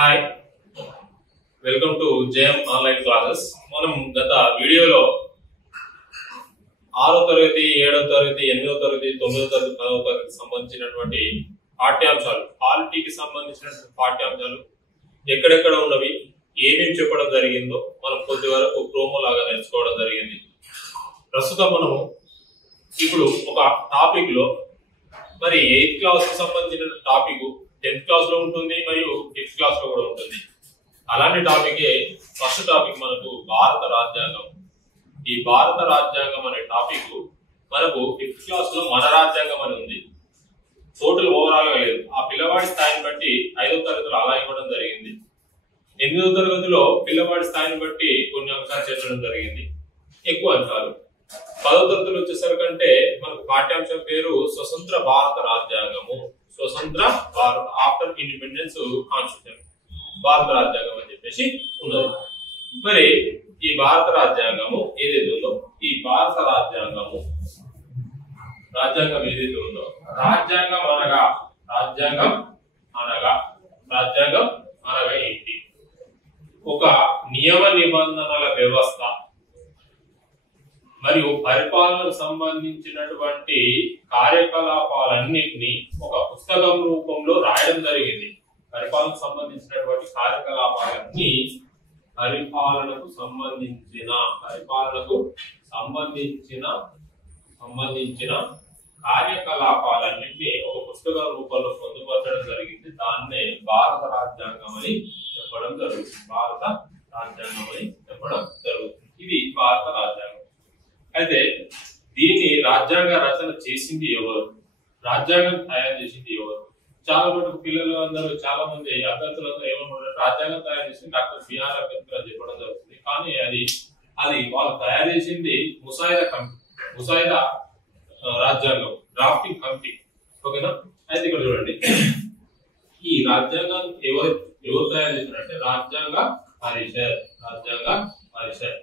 Hi, welcome to JM online classes. మనం గత వీడియోలో 6వ తరగతి 7వ తరగతి 8వ తరగతి 9వ తరగతి 10వ తరగతికి సంబంధించినటువంటి పాఠ్యాంశాలు, పాలిటీకి సంబంధించినటువంటి పాఠ్యాంశాలు ఎక్కడెక్కడ ఉన్నవి, ఏమేమి చెప్పడం జరిగిందో మనం కొద్ది వరకు ప్రోమో లాగా నేర్చుకోవడం జరిగింది. ప్రస్తుతం మనము ఇప్పుడు ఒక టాపిక్ లో మరి 8th క్లాస్ కి సంబంధించిన టాపిక్ 10th క్లాస్ లో ఉంటుంది మరియు 5th క్లాస్ లో కూడా ఉంటుంది. అలాంటి టాపికే ఫస్ట్ టాపిక్ మనకు భారత రాజ్యాంగం. ఈ భారత రాజ్యాంగం అనే టాపిక్ మనకు 5th క్లాస్ లో మన రాజ్యాంగం అని ఉంది. టోటల్ ఓవరాల్ గా లేదు. ఆ పిల్లవాడి స్థాయిని బట్టి 5వ తరగతిలో అలా ఇవ్వడం జరిగింది. 8వ తరగతిలో పిల్లవాడి స్థాయిని బట్టి కొన్ని అంశాలు చేర్చడం జరిగింది, ఎక్కువ అంశాలు. 10వ తరగతిలో వచ్చేసరికంటే మనకు పాఠ్యాంశం పేరు స్వతంత్ర భారత రాజ్యాంగము. స్వతంత్ర భారత ఆఫ్టర్ ఇండిపెండెన్స్ కాన్స్టిట్యూషన్, భారత రాజ్యాంగం అని చెప్పేసి ఉన్నది. మరి ఈ భారత రాజ్యాంగము ఏదైతే ఉందో, ఈ భారత రాజ్యాంగం ఏదైతే ఉందో, రాజ్యాంగం అనగా ఏంటి? ఒక నియమ నిబంధనల వ్యవస్థ మరియు పరిపాలనకు సంబంధించినటువంటి కార్యకలాపాలన్నింటినీ ఒక పుస్తకం రూపంలో రాయడం జరిగింది. పరిపాలనకు సంబంధించినటువంటి కార్యకలాపాలన్నీ పరిపాలనకు సంబంధించిన కార్యకలాపాలన్నింటినీ ఒక పుస్తక రూపంలో పొందుపరచడం జరిగింది. దాన్నే భారత రాజ్యాంగం అని చెప్పడం జరుగుతుంది. ఇది భారత రాజ్యాంగం. అయితే దీన్ని రాజ్యాంగ రచన చేసింది ఎవరు, రాజ్యాంగం తయారు చేసింది ఎవరు? చాలా మటుకు పిల్లలు అందరూ, చాలా మంది అభ్యర్థులందరూ ఏమనుకుంటారు, రాజ్యాంగం తయారు చేసింది డాక్టర్ బిఆర్ అంబేద్కర్ అని చెప్పడం జరుగుతుంది. కానీ అది వాళ్ళు తయారు చేసింది ముసాయిదా రాజ్యాంగం, డ్రాఫ్టింగ్ కమిటీ. ఓకేనా? అయితే ఇక్కడ చూడండి, ఈ రాజ్యాంగం ఎవరు తయారు చేశారంటే రాజ్యాంగ పరిషత్.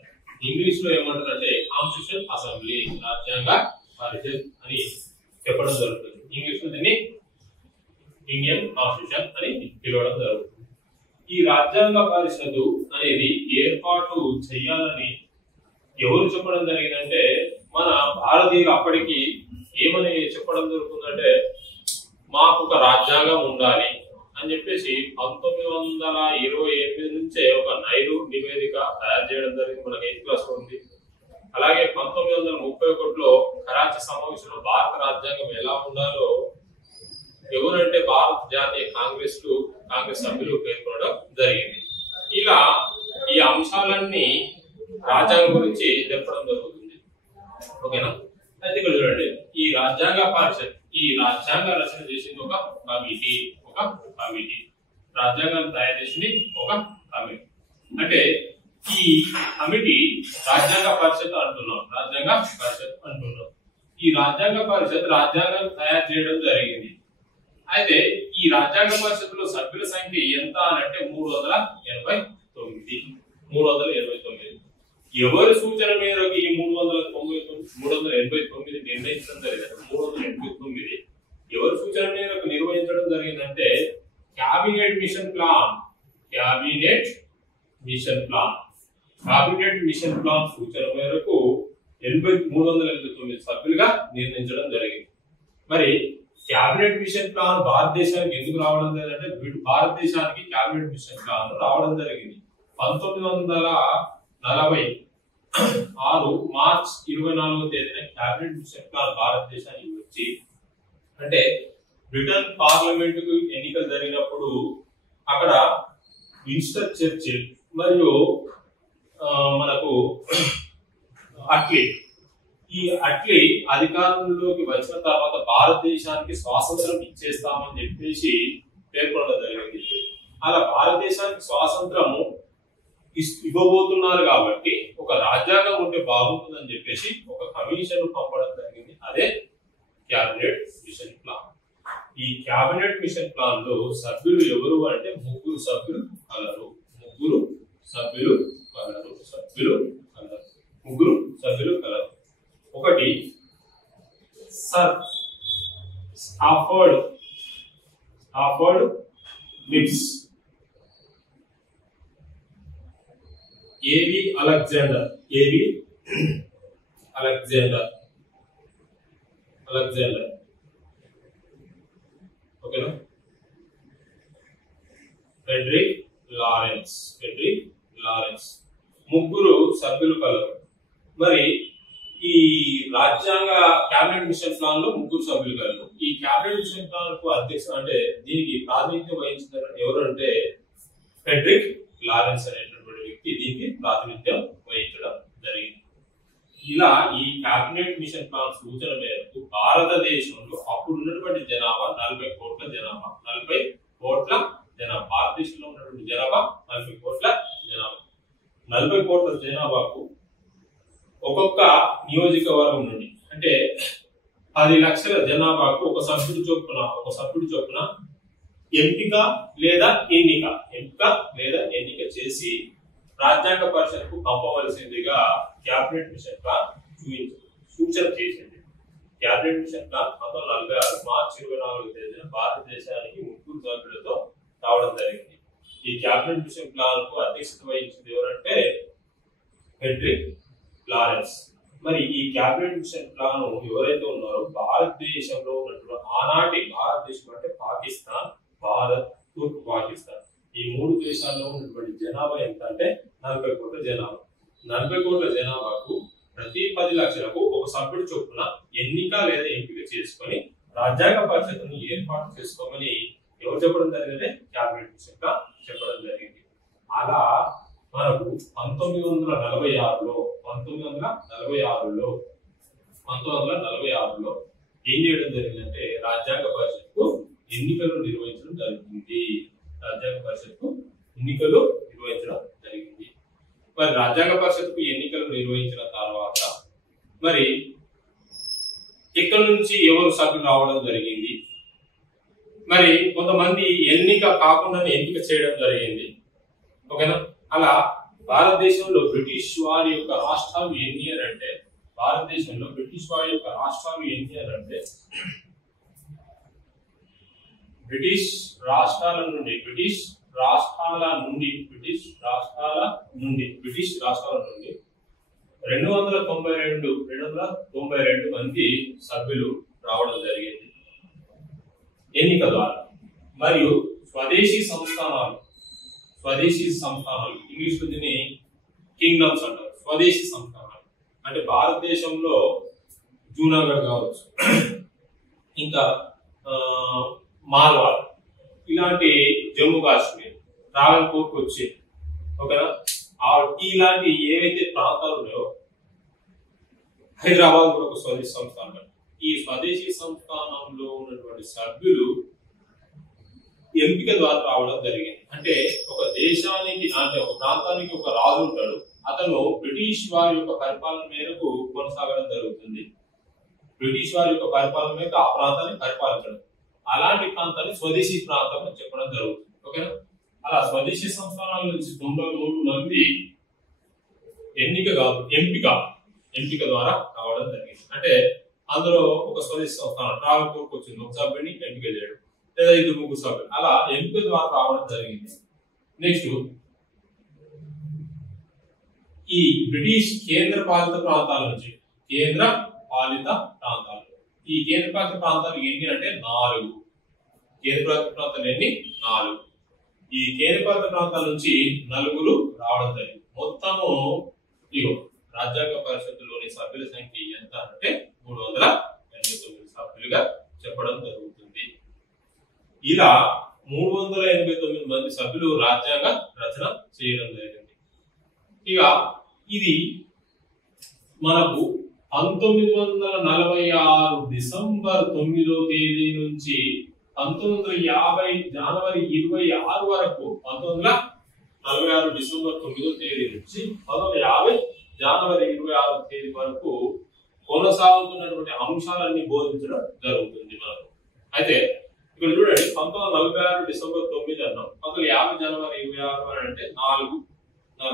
ఇంగ్లీష్ లో ఏమంటారంటే కాన్స్టిట్యూషన్ అసెంబ్లీ, రాజ్యాంగ పరిషత్ అని చెప్పడం జరుగుతుంది. ఇంగ్లీష్ లో దీన్ని ఇండియన్ కాన్స్టిట్యూషన్ అని పిలవడం జరుగుతుంది. ఈ రాజ్యాంగ పరిషత్తు అనేది ఏర్పాటు చేయాలని ఎవరు చెప్పడం జరిగిందంటే, మన భారతీయులు అప్పటికి ఏమని చెప్పడం జరుగుతుందంటే, మాకు ఒక రాజ్యాంగం ఉండాలి అని చెప్పేసి 1928 నుంచే ఒక నైరు నివేదిక తయారు చేయడం జరిగింది. మనకి 8th క్లాస్ లో ఉంది. అలాగే 1931లో కరాచీ సమావేశంలో భారత రాజ్యాంగం ఎలా ఉండాలో ఎవరంటే భారత జాతీయ కాంగ్రెస్ సభ్యులు పేర్కొనడం జరిగింది. ఇలా ఈ అంశాలన్నీ రాజ్యాంగం గురించి చెప్పడం జరుగుతుంది. ఓకేనా? అయితే ఇక్కడ చూడండి, ఈ రాజ్యాంగ పరిషత్ ఈ రాజ్యాంగ రచన చేసింది ఒక కమిటీ. రాజ్యాంగాన్ని తయారు చేసింది ఒక కమిటీ. అంటే ఈ కమిటీ రాజ్యాంగ పరిషత్ అంటున్నాం. ఈ రాజ్యాంగ పరిషత్ రాజ్యాంగాన్ని తయారు చేయడం జరిగింది. అయితే ఈ రాజ్యాంగ పరిషత్తులో సభ్యుల సంఖ్య ఎంత అంటే 389. ఎవరి సూచన మేరకు ఈ 389 నిర్ణయించడం జరిగింది? 389 ఎవరి సూచన మేరకు నిర్వహించడం జరిగిందంటే క్యాబినెట్ మిషన్ ప్లాన్ సూచన మేరకు 389 సభ్యులుగా నిర్ణయించడం జరిగింది. మరి క్యాబినెట్ మిషన్ ప్లాన్ భారతదేశానికి ఎందుకు రావడం జరిగిందంటే, భారతదేశానికి క్యాబినెట్ మిషన్ ప్లాన్ రావడం జరిగింది 1946 మార్చ్ 24వ తేదీన క్యాబినెట్ మిషన్ ప్లాన్ భారతదేశానికి వచ్చి, అంటే బ్రిటన్ పార్లమెంట్ కు ఎన్నికలు జరిగినప్పుడు అక్కడ విన్స్టన్ చర్చిల్ మరియు మనకు అట్లీ అధికారంలోకి వచ్చిన తర్వాత భారతదేశానికి స్వాతంత్రం ఇచ్చేస్తామని చెప్పేసి పేర్కొనడం జరిగింది. అలా భారతదేశానికి స్వాతంత్రము ఇవ్వబోతున్నారు కాబట్టి ఒక రాజ్యాంగం ఉంటే బాగుంటుందని చెప్పేసి ఒక కమిషన్ పంపడం జరిగింది. అదే క్యాబినెట్ మిషన్ ప్లాన్. ఈ క్యాబినెట్ మిషన్ ప్లాన్ లో సభ్యులు ఎవరు అంటే 3 సభ్యులు కలరు. 3 సభ్యులు కలరు. ఒకటి సర్ స్టాఫర్డ్ మిట్స్. ఏవి అలెగ్జాండర్, ఏవి అలెగ్జాండర్, అలెగ్జాండర్ ఓకేనా. ఫ్రెడరిక్ లారెన్స్, ఫ్రెడరిక్ లారెన్స్ ముగ్గురు సభ్యులు కలరు. మరి ఈ రాజ్యాంగ క్యాబినెట్ మిషన్ ప్లాన్ లో ముగ్గురు సభ్యులు కలరు. ఈ క్యాబినెట్ మిషన్ ప్లాన్ కు అధ్యక్ష అంటే దీనికి ప్రాతినిధ్యం వహించిన ఎవరు అంటే ఫ్రెడరిక్ లారెన్స్ అనేటటువంటి వ్యక్తి దీనికి ప్రాతినిధ్యం వహించడం జరిగింది. ఇలా ఈ క్యాబినెట్ మిషన్ ప్లాన్ సూచన మేరకు భారతదేశంలో అప్పుడు ఉన్నటువంటి జనాభా 40 కోట్ల జనాభా, 40 కోట్ల జనాభా. భారతదేశంలో ఉన్నటువంటి జనాభా 40 కోట్ల జనాభా. 40 కోట్ల జనాభాకు ఒక్కొక్క నియోజకవర్గం నుండి అంటే 10 లక్షల జనాభాకు ఒక సభ్యుడు చొప్పున ఎంపిక లేదా ఎన్నిక చేసి రాజ్యాంగ పరిషత్కు పంపవలసిందిగా క్యాబినెట్ మిషన్ ప్లాన్ సూచన చేసింది. క్యాబినెట్ మిషన్ ప్లాన్ 1946 మార్చి 24 తేదీన భారతదేశానికి ముగ్గురు సభ్యులతో రావడం జరిగింది. ఈ క్యాబినెట్ మిషన్ ప్లాన్ కు అధ్యక్షత వహించింది ఎవరంటే ఫ్రెడరిక్ లారెన్స్. మరి ఈ క్యాబినెట్ మిషన్ ప్లాన్ ఎవరైతే ఉన్నారో భారతదేశంలో ఉన్నటువంటి ఆనాటి భారతదేశం అంటే పాకిస్తాన్, భారత్, తూర్పు పాకిస్తాన్ ఈ 3 దేశాల్లో ఉన్నటువంటి జనాభా ఎంత అంటే 40 కోట్ల జనాభా. 40 కోట్ల జనాభాకు ప్రతి 10 లక్షలకు ఒక సభ్యుడు చొప్పున ఎన్నిక లేదా ఎంపిక చేసుకొని రాజ్యాంగ పరిషత్తును ఏర్పాటు చేసుకోమని ఎవరు చెప్పడం జరిగిందంటే క్యాబినెట్ మిషన్ ప్లాన్ చెప్పడం జరిగింది. అలా మనకు 1946లో ఏం చేయడం జరిగిందంటే రాజ్యాంగ పరిషత్కు ఎన్నికలు నిర్వహించడం జరిగింది. మరి రాజ్యాంగ పరిషత్కు ఎన్నికలు నిర్వహించిన తర్వాత మరి ఇక్కడ నుంచి ఎవరు సభ్యులు రావడం జరిగింది. మరి కొంతమంది ఎన్నిక కాకుండానే ఎంపిక చేయడం జరిగింది. ఓకేనా. అలా భారతదేశంలో బ్రిటిష్ వారి యొక్క రాష్ట్రాలు ఎన్ని అంటే బ్రిటిష్ రాష్ట్రాల నుండి 292 మంది సభ్యులు రావడం జరిగింది ఎన్నిక ద్వారా. మరియు స్వదేశీ సంస్థానాలు ఇంగ్లీష్ లో దీన్ని కింగ్డమ్స్ అంటారు. స్వదేశీ సంస్థానాలు అంటే భారతదేశంలో జూనాగఢ్ కావచ్చు, ఇంకా మార్వార్, ఇలాంటి జమ్మూ కాశ్మీర్, ట్రావెన్కోర్ వచ్చి ఓకేనా. ఇలాంటి ఏవైతే ప్రాంతాలు ఉన్నాయో హైదరాబాద్ కూడా ఒక స్వదేశీ సంస్థానం. ఈ స్వదేశీ సంస్థానంలో ఉన్నటువంటి సభ్యులు ఎంపిక ద్వారా రావడం జరిగింది. అంటే ఒక దేశానికి అంటే ఒక ప్రాంతానికి ఒక రాజు ఉంటాడు, అతను బ్రిటిష్ వారి యొక్క పరిపాలన మేరకు కొనసాగడం జరుగుతుంది. బ్రిటిష్ వారి యొక్క పరిపాలన మేరకు ఆ ప్రాంతాన్ని పరిపాలించడం, అలాంటి ప్రాంతాన్ని స్వదేశీ ప్రాంతం అని చెప్పడం జరుగుతుంది. ఓకేనా. అలా స్వదేశీ సంస్థానాల నుంచి 93 మంది ఎంపిక ద్వారా రావడం జరిగింది. అంటే అందులో ఒక స్వదేశీ సంస్థానం ట్రావెన్కోర్కి వచ్చింది, ఒక సభ్యుని ఎంపిక చేయడం, లేదా 2-3 సభ్యులు అలా ఎంపిక ద్వారా రావడం జరిగింది. నెక్స్ట్ ఈ బ్రిటిష్ కేంద్ర పాలిత ప్రాంతాలు ఈ కేంద్ర పాలిత ప్రాంతాలు ఎన్ని అంటే 4. కేంద్ర పాలిత ప్రాంతాలు ఎన్ని 4. ఈ కేంద్ర పాలిత ప్రాంతాల నుంచి 4 రావడం జరిగింది. మొత్తము రాజ్యాంగ పరిషత్తులోని సభ్యుల సంఖ్య ఎంత అంటే 389 సభ్యులుగా చెప్పడం జరుగుతుంది. ఇలా 389 మంది సభ్యులు రాజ్యాంగ రచన చేయడం జరిగింది. ఇక ఇది మనకు 1946 డిసెంబర్ 9వ తేదీ నుంచి 1950 జనవరి 26 వరకు 1946 డిసెంబర్ 9వ తేదీ నుంచి 1950 జనవరి 26వ తేదీ వరకు కొనసాగుతున్నటువంటి అంశాలన్నీ బోధించడం జరుగుతుంది మనకు. అయితే ఇక్కడ చూడండి, 1946 డిసెంబర్ 9 అన్నాం, 1950 జనవరి 26 అంటే 4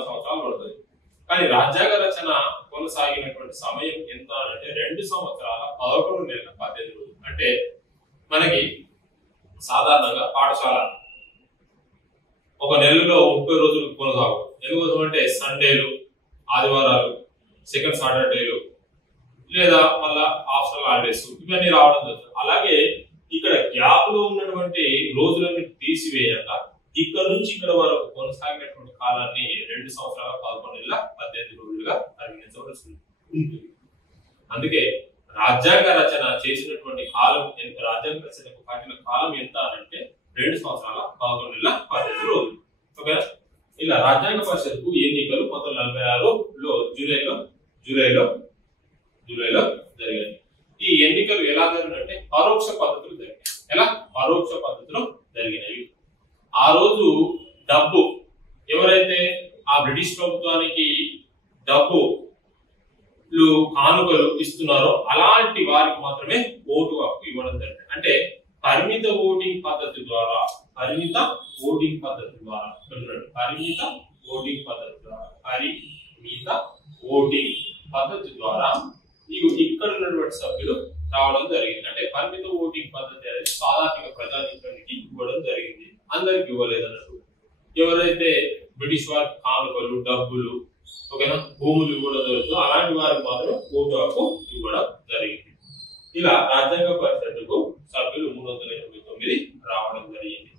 సంవత్సరాలు పడుతుంది. కానీ రాజ్యాంగ రచన కొనసాగినటువంటి సమయం ఎంత అంటే 2 సంవత్సరాల 11 నెలల 18 రోజులు. అంటే మనకి సాధారణంగా పాఠశాల ఒక నెలలో 30 రోజులు కొనసాగు, ఎందుకోసం అంటే సండేలు, ఆదివారాలు, సెకండ్ సాటర్డేలు లేదా మళ్ళా ఆప్షనల్ హాలిడేస్ ఇవన్నీ రావడం జరుగుతుంది. అలాగే ఇక్కడ గ్యాప్ లో ఉన్నటువంటి రోజులన్నీ తీసివేయక ఇక్కడ నుంచి ఇక్కడ వరకు కొనసాగినటువంటి కాలాన్ని 2 సంవత్సరాల 11 నెలల 18 రోజులుగా పరిగణించవలసి ఉంటుంది. అందుకే రాజ్యాంగ రచన చేసినటువంటి కాలం ఎంత, రాజ్యాంగ రచనకు పట్టిన కాలం ఎంత అంటే 2 సంవత్సరాల 11 నెలల 18 రోజులు. ఓకేనా? ఇలా రాజ్యాంగ పరిషత్కు ఎన్నికలు 1946లో జూలైలో జరిగాయి. ఈ ఎన్నికలు ఎలా జరిగినంటే పరోక్ష పద్ధతులు జరిగాయి. ఎలా? పరోక్ష పద్ధతిలో జరిగినవి. ఆ రోజు డబ్బు ఎవరైతే ఆ బ్రిటిష్ ప్రభుత్వానికి డబ్బులు కానుకలు ఇస్తున్నారో అలాంటి వారికి మాత్రమే ఓటు హక్కు ఇవ్వడం జరిగింది. అంటే పరిమిత ఓటింగ్ పద్ధతి ద్వారా ఇక్కడ ఉన్నటువంటి సభ్యులు రావడం జరిగింది. అంటే పరిమిత ఓటింగ్ పద్ధతి అనేది సాధారణ ప్రజానీకానికి ఇవ్వడం జరిగింది. అందరికి ఇవ్వలేదు అన్నట్టు. ఎవరైతే బ్రిటిష్ వారికి కానుకలు, డబ్బులు, ఓకేనా, భూములు ఇవ్వడం జరుగుతుందో అలాంటి వారికి మాత్రం ఓటు హక్కు ఇవ్వడం జరిగింది. ఇలా రాజ్యాంగ పరిషత్తుకు సభ్యులు 389 రావడం జరిగింది.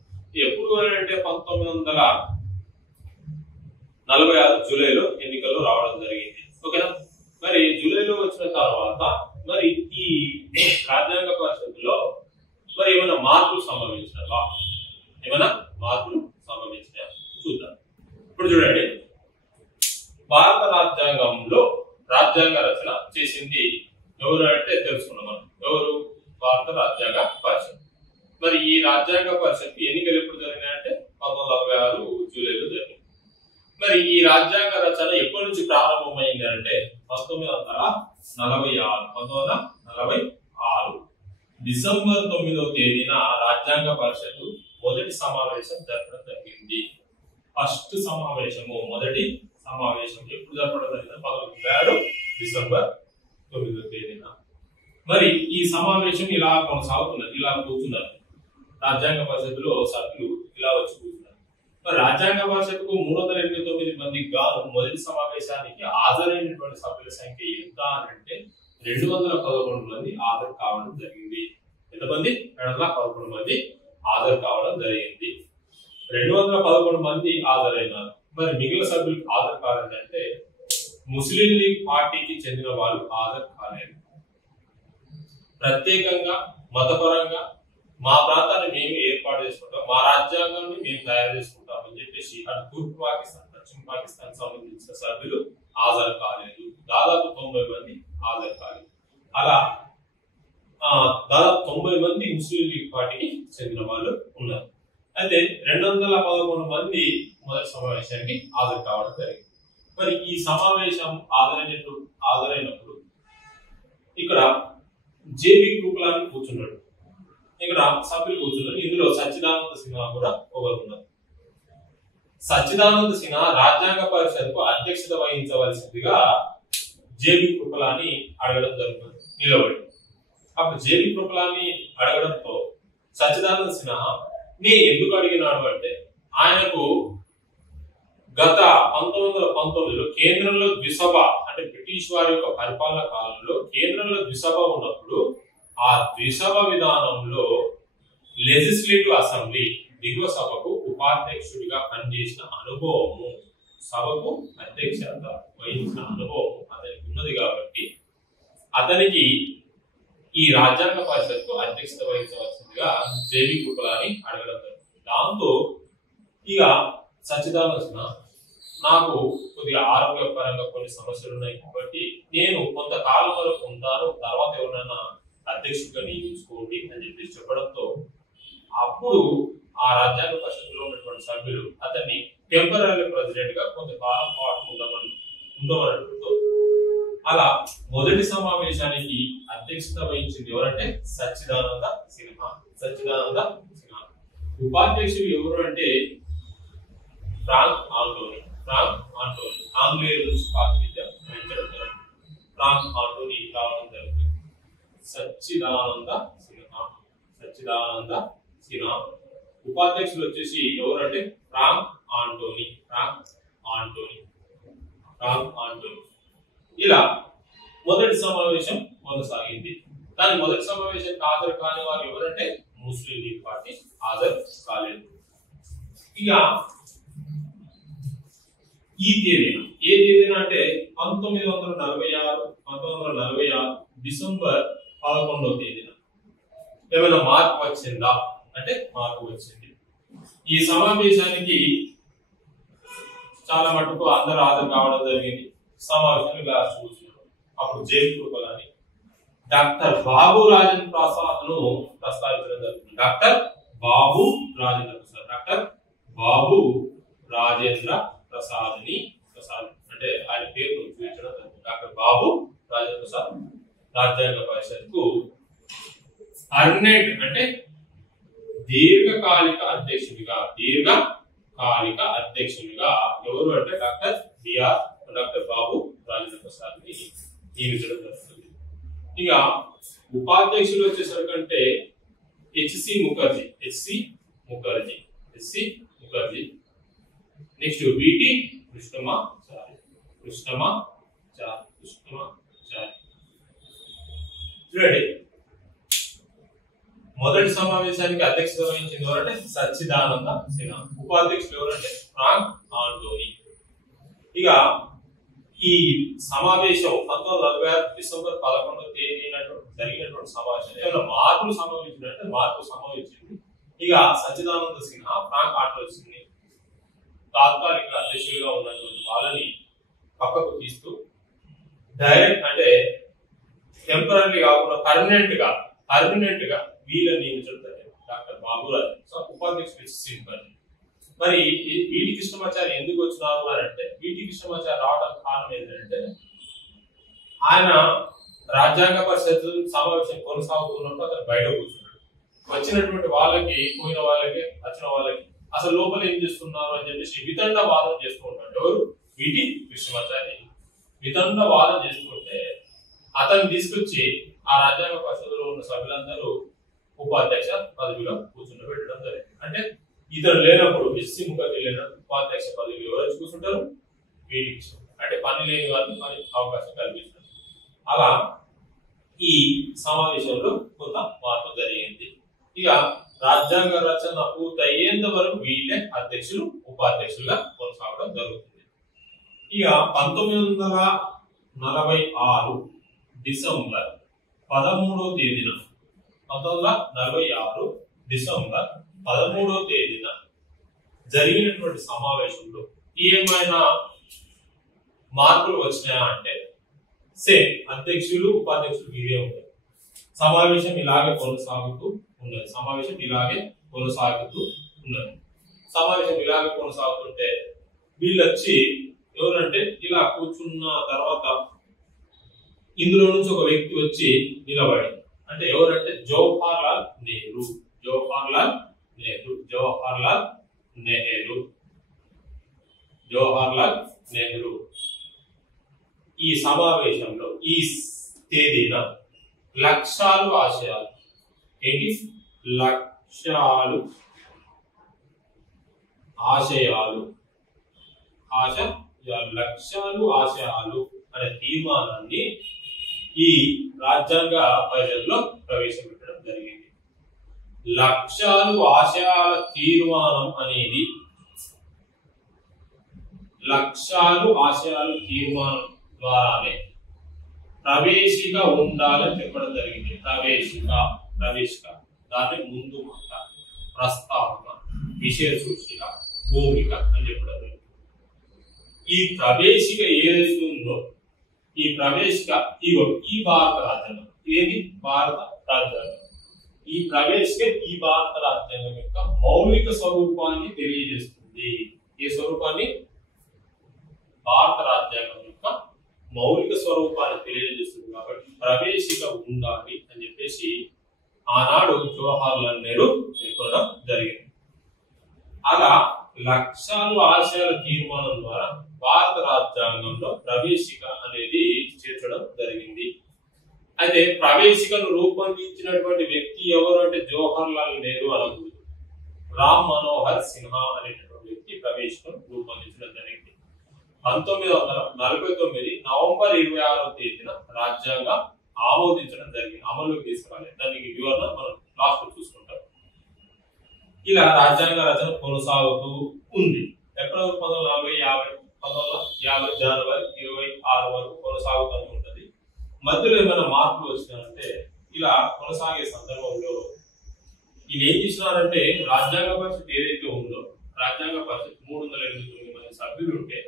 ఎప్పుడు అంటే 1946 జూలైలో ఎన్నికల్లో రావడం జరిగింది. ఓకేనా? మరి జూలైలో వచ్చిన తర్వాత మరి ఈ రాజ్యాంగ పరిషత్తులో మరి ఏమైనా మార్పులు సంభవించినా చూద్దాం. ఇప్పుడు చూడండి, భారత రాజ్యాంగంలో రాజ్యాంగ రచన చేసింది ఎవరు అంటే తెలుసుకున్నాం మనం. ఎవరు? భారత రాజ్యాంగ పరిషత్. మరి ఈ రాజ్యాంగ పరిషత్ ఎన్నికలు ఎప్పుడు జరిగినాయంటే 1946 జూలైలో జరిగింది. మరి ఈ రాజ్యాంగ రచన ఎప్పటి నుంచి ప్రారంభమైంది అంటే 1946 డిసెంబర్ 9వ తేదీన రాజ్యాంగ పరిషత్ మొదటి సమావేశం జరపడం జరిగింది. మొదటి సమావేశం ఎప్పుడు జరపడం జరిగింది? 1946 డిసెంబర్ 9వ తేదీన. మరి ఈ సమావేశం ఇలా కొనసాగుతున్నది. ఇలా కూర్చున్నారు రాజ్యాంగ పరిషత్తులో సభ్యులు, ఇలా వచ్చి కూర్చున్నారు. మరి రాజ్యాంగ పరిషత్తుకు 389 మందికి గాను మొదటి సమావేశానికి హాజరైనటువంటి సభ్యుల సంఖ్య ఎంత అంటే 211 మంది హాజరు కావడం జరిగింది. ఎంతమంది? 211 మంది హాజరు కావడం జరిగింది. 211 మంది హాజరైనారు. మరి మిగిలిన సభ్యులు హాజరు కాలేదంటే ముస్లిం లీగ్ పార్టీకి చెందిన వాళ్ళు హాజరు కాలేదు. ప్రత్యేకంగా మతపరంగా మా ప్రాంతాన్ని మేము ఏర్పాటు చేసుకుంటాం, మా రాజ్యాంగాన్ని మేము తయారు చేసుకుంటాం అని చెప్పేసి అటు తూర్పు పాకిస్తాన్, పశ్చిమ పాకిస్తాన్ సంబంధించిన సభ్యులు హాజరు కాలేదు. దాదాపు 90 మంది హాజరు కాలేదు. అలా దాదాపు 90 మంది ముస్లిం లీగ్ పార్టీకి చెందిన వాళ్ళు ఉన్నారు. అయితే 211 మంది మొదటి సమావేశానికి హాజరు కావడం జరిగింది. మరి ఈ సమావేశం హాజరైనప్పుడు ఇక్కడ జేబీ కృపలాని కూర్చున్నాడు, ఇక్కడ సభ్యులు కూర్చున్నారు. ఇందులో సచ్చిదానంద సిన్హా కూడా ఒకరు ఉన్నారు. సచ్చిదానంద సిన్హా రాజ్యాంగ పరిషత్కు అధ్యక్షత వహించవలసిందిగా జేబీ కృపలాని అడగడం జరుగుతుంది నిలబడి. అప్పుడు జేబీ కృపలాని అడగడంతో సచ్చిదానంద సిన్హా ఎందుకు అడిగినాడు అంటే ఆయనకు గత 1919లో కేంద్రంలో ద్విసభ అంటే బ్రిటిష్ వారి యొక్క పరిపాలన కాలంలో కేంద్రంలో ద్విసభ ఉన్నప్పుడు ఆ ద్విసభ విధానంలో లెజిస్లేటివ్ అసెంబ్లీ దిగువ సభకు ఉపాధ్యక్షుడిగా పనిచేసిన అనుభవము, సభకు అధ్యక్షత వహించిన అనుభవం అతనికి ఉన్నది కాబట్టి అతనికి ఈ రాజ్యాంగ పరిషత్కు అధ్యక్షత వహించవలసిందిగా జేబీ కృపలాని అడగడం జరుగుతుంది. దాంతో ఇక సచ్చిదానంద సిన్హా నాకు కొద్దిగా ఆరోగ్యపరంగా కొన్ని సమస్యలు ఉన్నాయి కాబట్టి నేను కొంతకాలం వరకు ఉంటాను, తర్వాత ఎవరైనా అధ్యక్షుడిగా నియమించుకోండి అని చెప్పేసి చెప్పడంతో అప్పుడు ఆ రాజ్యాంగ పరిషత్తులో ఉన్నటువంటి సభ్యులు అతన్ని టెంపరరీ ప్రెసిడెంట్ గా కొంతకాలం పాటు ఉండమనడంతో అలా మొదటి సమావేశానికి అధ్యక్షత వహించింది ఎవరంటే సచ్చిదానంద సిన్హా. ఉపాధ్యక్షులు ఎవరు అంటే ఫ్రాంక్ ఆంటోనీ ఆంగ్లేయుల నుంచి ప్రాతినిధ్యం వహించడం జరుగుతుంది. ఫ్రాంక్ ఆంటోనీ రావడం జరుగుతుంది. సచ్చిదానంద సిన్హా. ఉపాధ్యక్షులు వచ్చేసి ఎవరంటే ఫ్రాంక్ ఆంటోనీ, ఇలా మొదటి సమావేశం కొనసాగింది. కానీ మొదటి సమావేశం హాజరు కాని వారు ఎవరంటే ముస్లిం లీగ్ పార్టీ హాజరు కాలేదు. ఇక ఈ తేదీన ఏ తేదీన అంటే 1946 డిసెంబర్ 11వ తేదీన ఏమైనా మార్పు వచ్చిందా అంటే మార్పు వచ్చింది. ఈ సమావేశానికి చాలా మటుకు అందరూ హాజరు కావడం జరిగింది. సమావేశం ఇలా చూస్తున్నారు. అప్పుడు జైలు కృపలని డాక్టర్ బాబు రాజేంద్ర ప్రసాద్ ను ప్రస్తావించడం జరుగుతుంది. డాక్టర్ బాబు రాజేంద్ర ప్రసాద్ అంటే ఆయన పేరు చూపించడం జరుగుతుంది. డాక్టర్ బాబు రాజేంద్ర ప్రసాద్ రాజ్యాంగ పరిషత్కు పర్మనెంట్ అంటే దీర్ఘకాలిక అధ్యక్షుడిగా ఎవరు అంటే డాక్టర్ బాబు రాజేంద్ర ప్రసాద్ ని నియమించడం జరుగుతుంది. ఇక ఉపాధ్యక్షులు వచ్చేసరికంటే హెచ్సి ముఖర్జీ, నెక్స్ట్ విటి కృష్ణమాచారి. చూడండి, మొదటి సమావేశానికి అధ్యక్షత వహించింది ఎవరంటే సచ్చిదానంద సిన్హా. ఉపాధ్యక్షులు ఎవరంటే ఫ్రాంక్ ఆంటోనీ. ఇక ఈ సమావేశం 1946 డిసెంబర్ 11వ తేదీన జరిగినటువంటి సమావేశం ఏమైనా మార్పులు సంభవించింది. ఇక సచ్చిదానంద సిన్హా, ఫ్రాంక్ ఆంటోనీ తాత్కాలిక అధ్యక్షులుగా ఉన్నటువంటి వాళ్ళని పక్కకు తీస్తూ డైరెక్ట్ అంటే టెంపరీ కాకుండా పర్మనెంట్ గా వీళ్ళని నియమించడం జరిగింది. డాక్టర్ బాబురాజ్ ఉపాధ్యక్షుడు సింపల్. మరి వీటి కృష్ణమాచారి ఎందుకు వచ్చినారు అని అంటే, వీటి కృష్ణమాచారి రావడానికి కారణం ఏంటంటే ఆయన రాజ్యాంగ పరిషత్ సమావేశం కొనసాగుతున్నప్పుడు అతను బయట కూర్చున్నాడు. వచ్చినటువంటి వాళ్ళకి, పోయిన వాళ్ళకి, వచ్చిన వాళ్ళకి అసలు లోపల ఏం చేస్తున్నారు అని చెప్పేసి వితండ వాదన చేస్తూ ఉంటాడు. ఎవరు? వీటి కృష్ణమాచారి వితండ వాదన చేస్తుంటే అతన్ని తీసుకొచ్చి ఆ రాజ్యాంగ పరిషత్తులో ఉన్న సభ్యులందరూ ఉపాధ్యక్ష పదవిలో కూర్చుండబెట్టడం జరిగింది. అంటే ఇతను లేనప్పుడు, ఎస్సీ ముఖర్జీ లేనప్పుడు ఉపాధ్యక్ష పదవిలో ఎవరు కూర్చుంటారు? వీటికి. అంటే పని లేని వారికి పని అవకాశం కల్పించారు. అలా ఈ సమావేశంలో కొంత మార్పు జరిగింది. ఇక రాజ్యాంగ రచన పూర్తయ్యేంత వరకు వీళ్ళే అధ్యక్షులు, ఉపాధ్యక్షులుగా కొనసాగడం జరుగుతుంది. ఇక 1946 డిసెంబర్ 13వ తేదీన 1946 డిసెంబర్ 13వ తేదీన జరిగినటువంటి సమావేశంలో ఏమైనా మార్పులు వచ్చినాయా అంటే సేమ్ అధ్యక్షులు, ఉపాధ్యక్షులు వీరే ఉంటారు. సమావేశం ఇలాగే కొనసాగుతూ ఉన్నది. సమావేశం ఇలాగే కొనసాగుతుంటే వీళ్ళు వచ్చి ఎవరంటే ఇలా కూర్చున్న తర్వాత ఇందులో నుంచి ఒక వ్యక్తి వచ్చి నిలబడి, అంటే ఎవరంటే జవహర్లాల్ నెహ్రూ ఈ సమావేశంలో ఈ తేదీన లక్ష్యాలు ఆశయాలు అనే తీర్మానాన్ని ఈ రాజ్యాంగ పరిషత్లో ప్రవేశపెట్టడం జరిగింది. లక్ష్యాలు ఆశయాల తీర్మానం అనేది ద్వారానే ప్రవేశిక ఉండాలని చెప్పడం జరిగింది. ప్రవేశిక దాని ముందు మాట, ప్రస్తావన, విషయ సూచిక, భూమిక అని చెప్పడం జరిగింది. ఈ ప్రవేశిక ఏదైతే ఉందో ఈ ప్రవేశిక ఈ భారత రాజ్యాంగం, భారత రాజ్యాంగం. ఈ ప్రవేశిక ఈ భారత రాజ్యాంగం యొక్క మౌలిక స్వరూపాన్ని తెలియజేస్తుంది. ఏ స్వరూపాన్ని? భారత రాజ్యాంగం యొక్క మౌలిక స్వరూపాన్ని తెలియజేస్తుంది. కాబట్టి ప్రవేశిక ఉండాలి అని చెప్పేసి ఆనాడు జవహర్లాల్ నెహ్రూ పేర్కొనడం జరిగింది. అలా లక్ష్యాలు ఆశయాల తీర్మానం ద్వారా భారత రాజ్యాంగంలో ప్రవేశిక అనేది చేర్చడం జరిగింది. అయితే ప్రవేశికను రూపొందించినటువంటి వ్యక్తి ఎవరు అంటే జవహర్లాల్ నెహ్రూ అనకూడదు, రామ్ మనోహర్ సిన్హా అనేటటువంటి వ్యక్తి ప్రవేశికను రూపొందించడం జరిగింది. 1949 నవంబర్ 26వ తేదీన రాజ్యాంగం ఆమోదించడం జరిగింది, అమలులోకి తీసుకురాలేదు. దానికి వివరణ మనం లాస్ట్ లో చూసుకుంటాం. ఇలా రాజ్యాంగ రచన కొనసాగుతూ ఉంది. ఎక్కడ 1950 జనవరి 26 వరకు కొనసాగుతూ ఉంటుంది. మధ్యలో ఏమైనా మార్పులు వచ్చినాయంటే ఇలా కొనసాగే సందర్భంలో ఇది ఏం చేసినారంటే రాజ్యాంగ పరిషత్ ఏదైతే ఉందో రాజ్యాంగ పరిషత్ 389 మంది సభ్యులు ఉంటే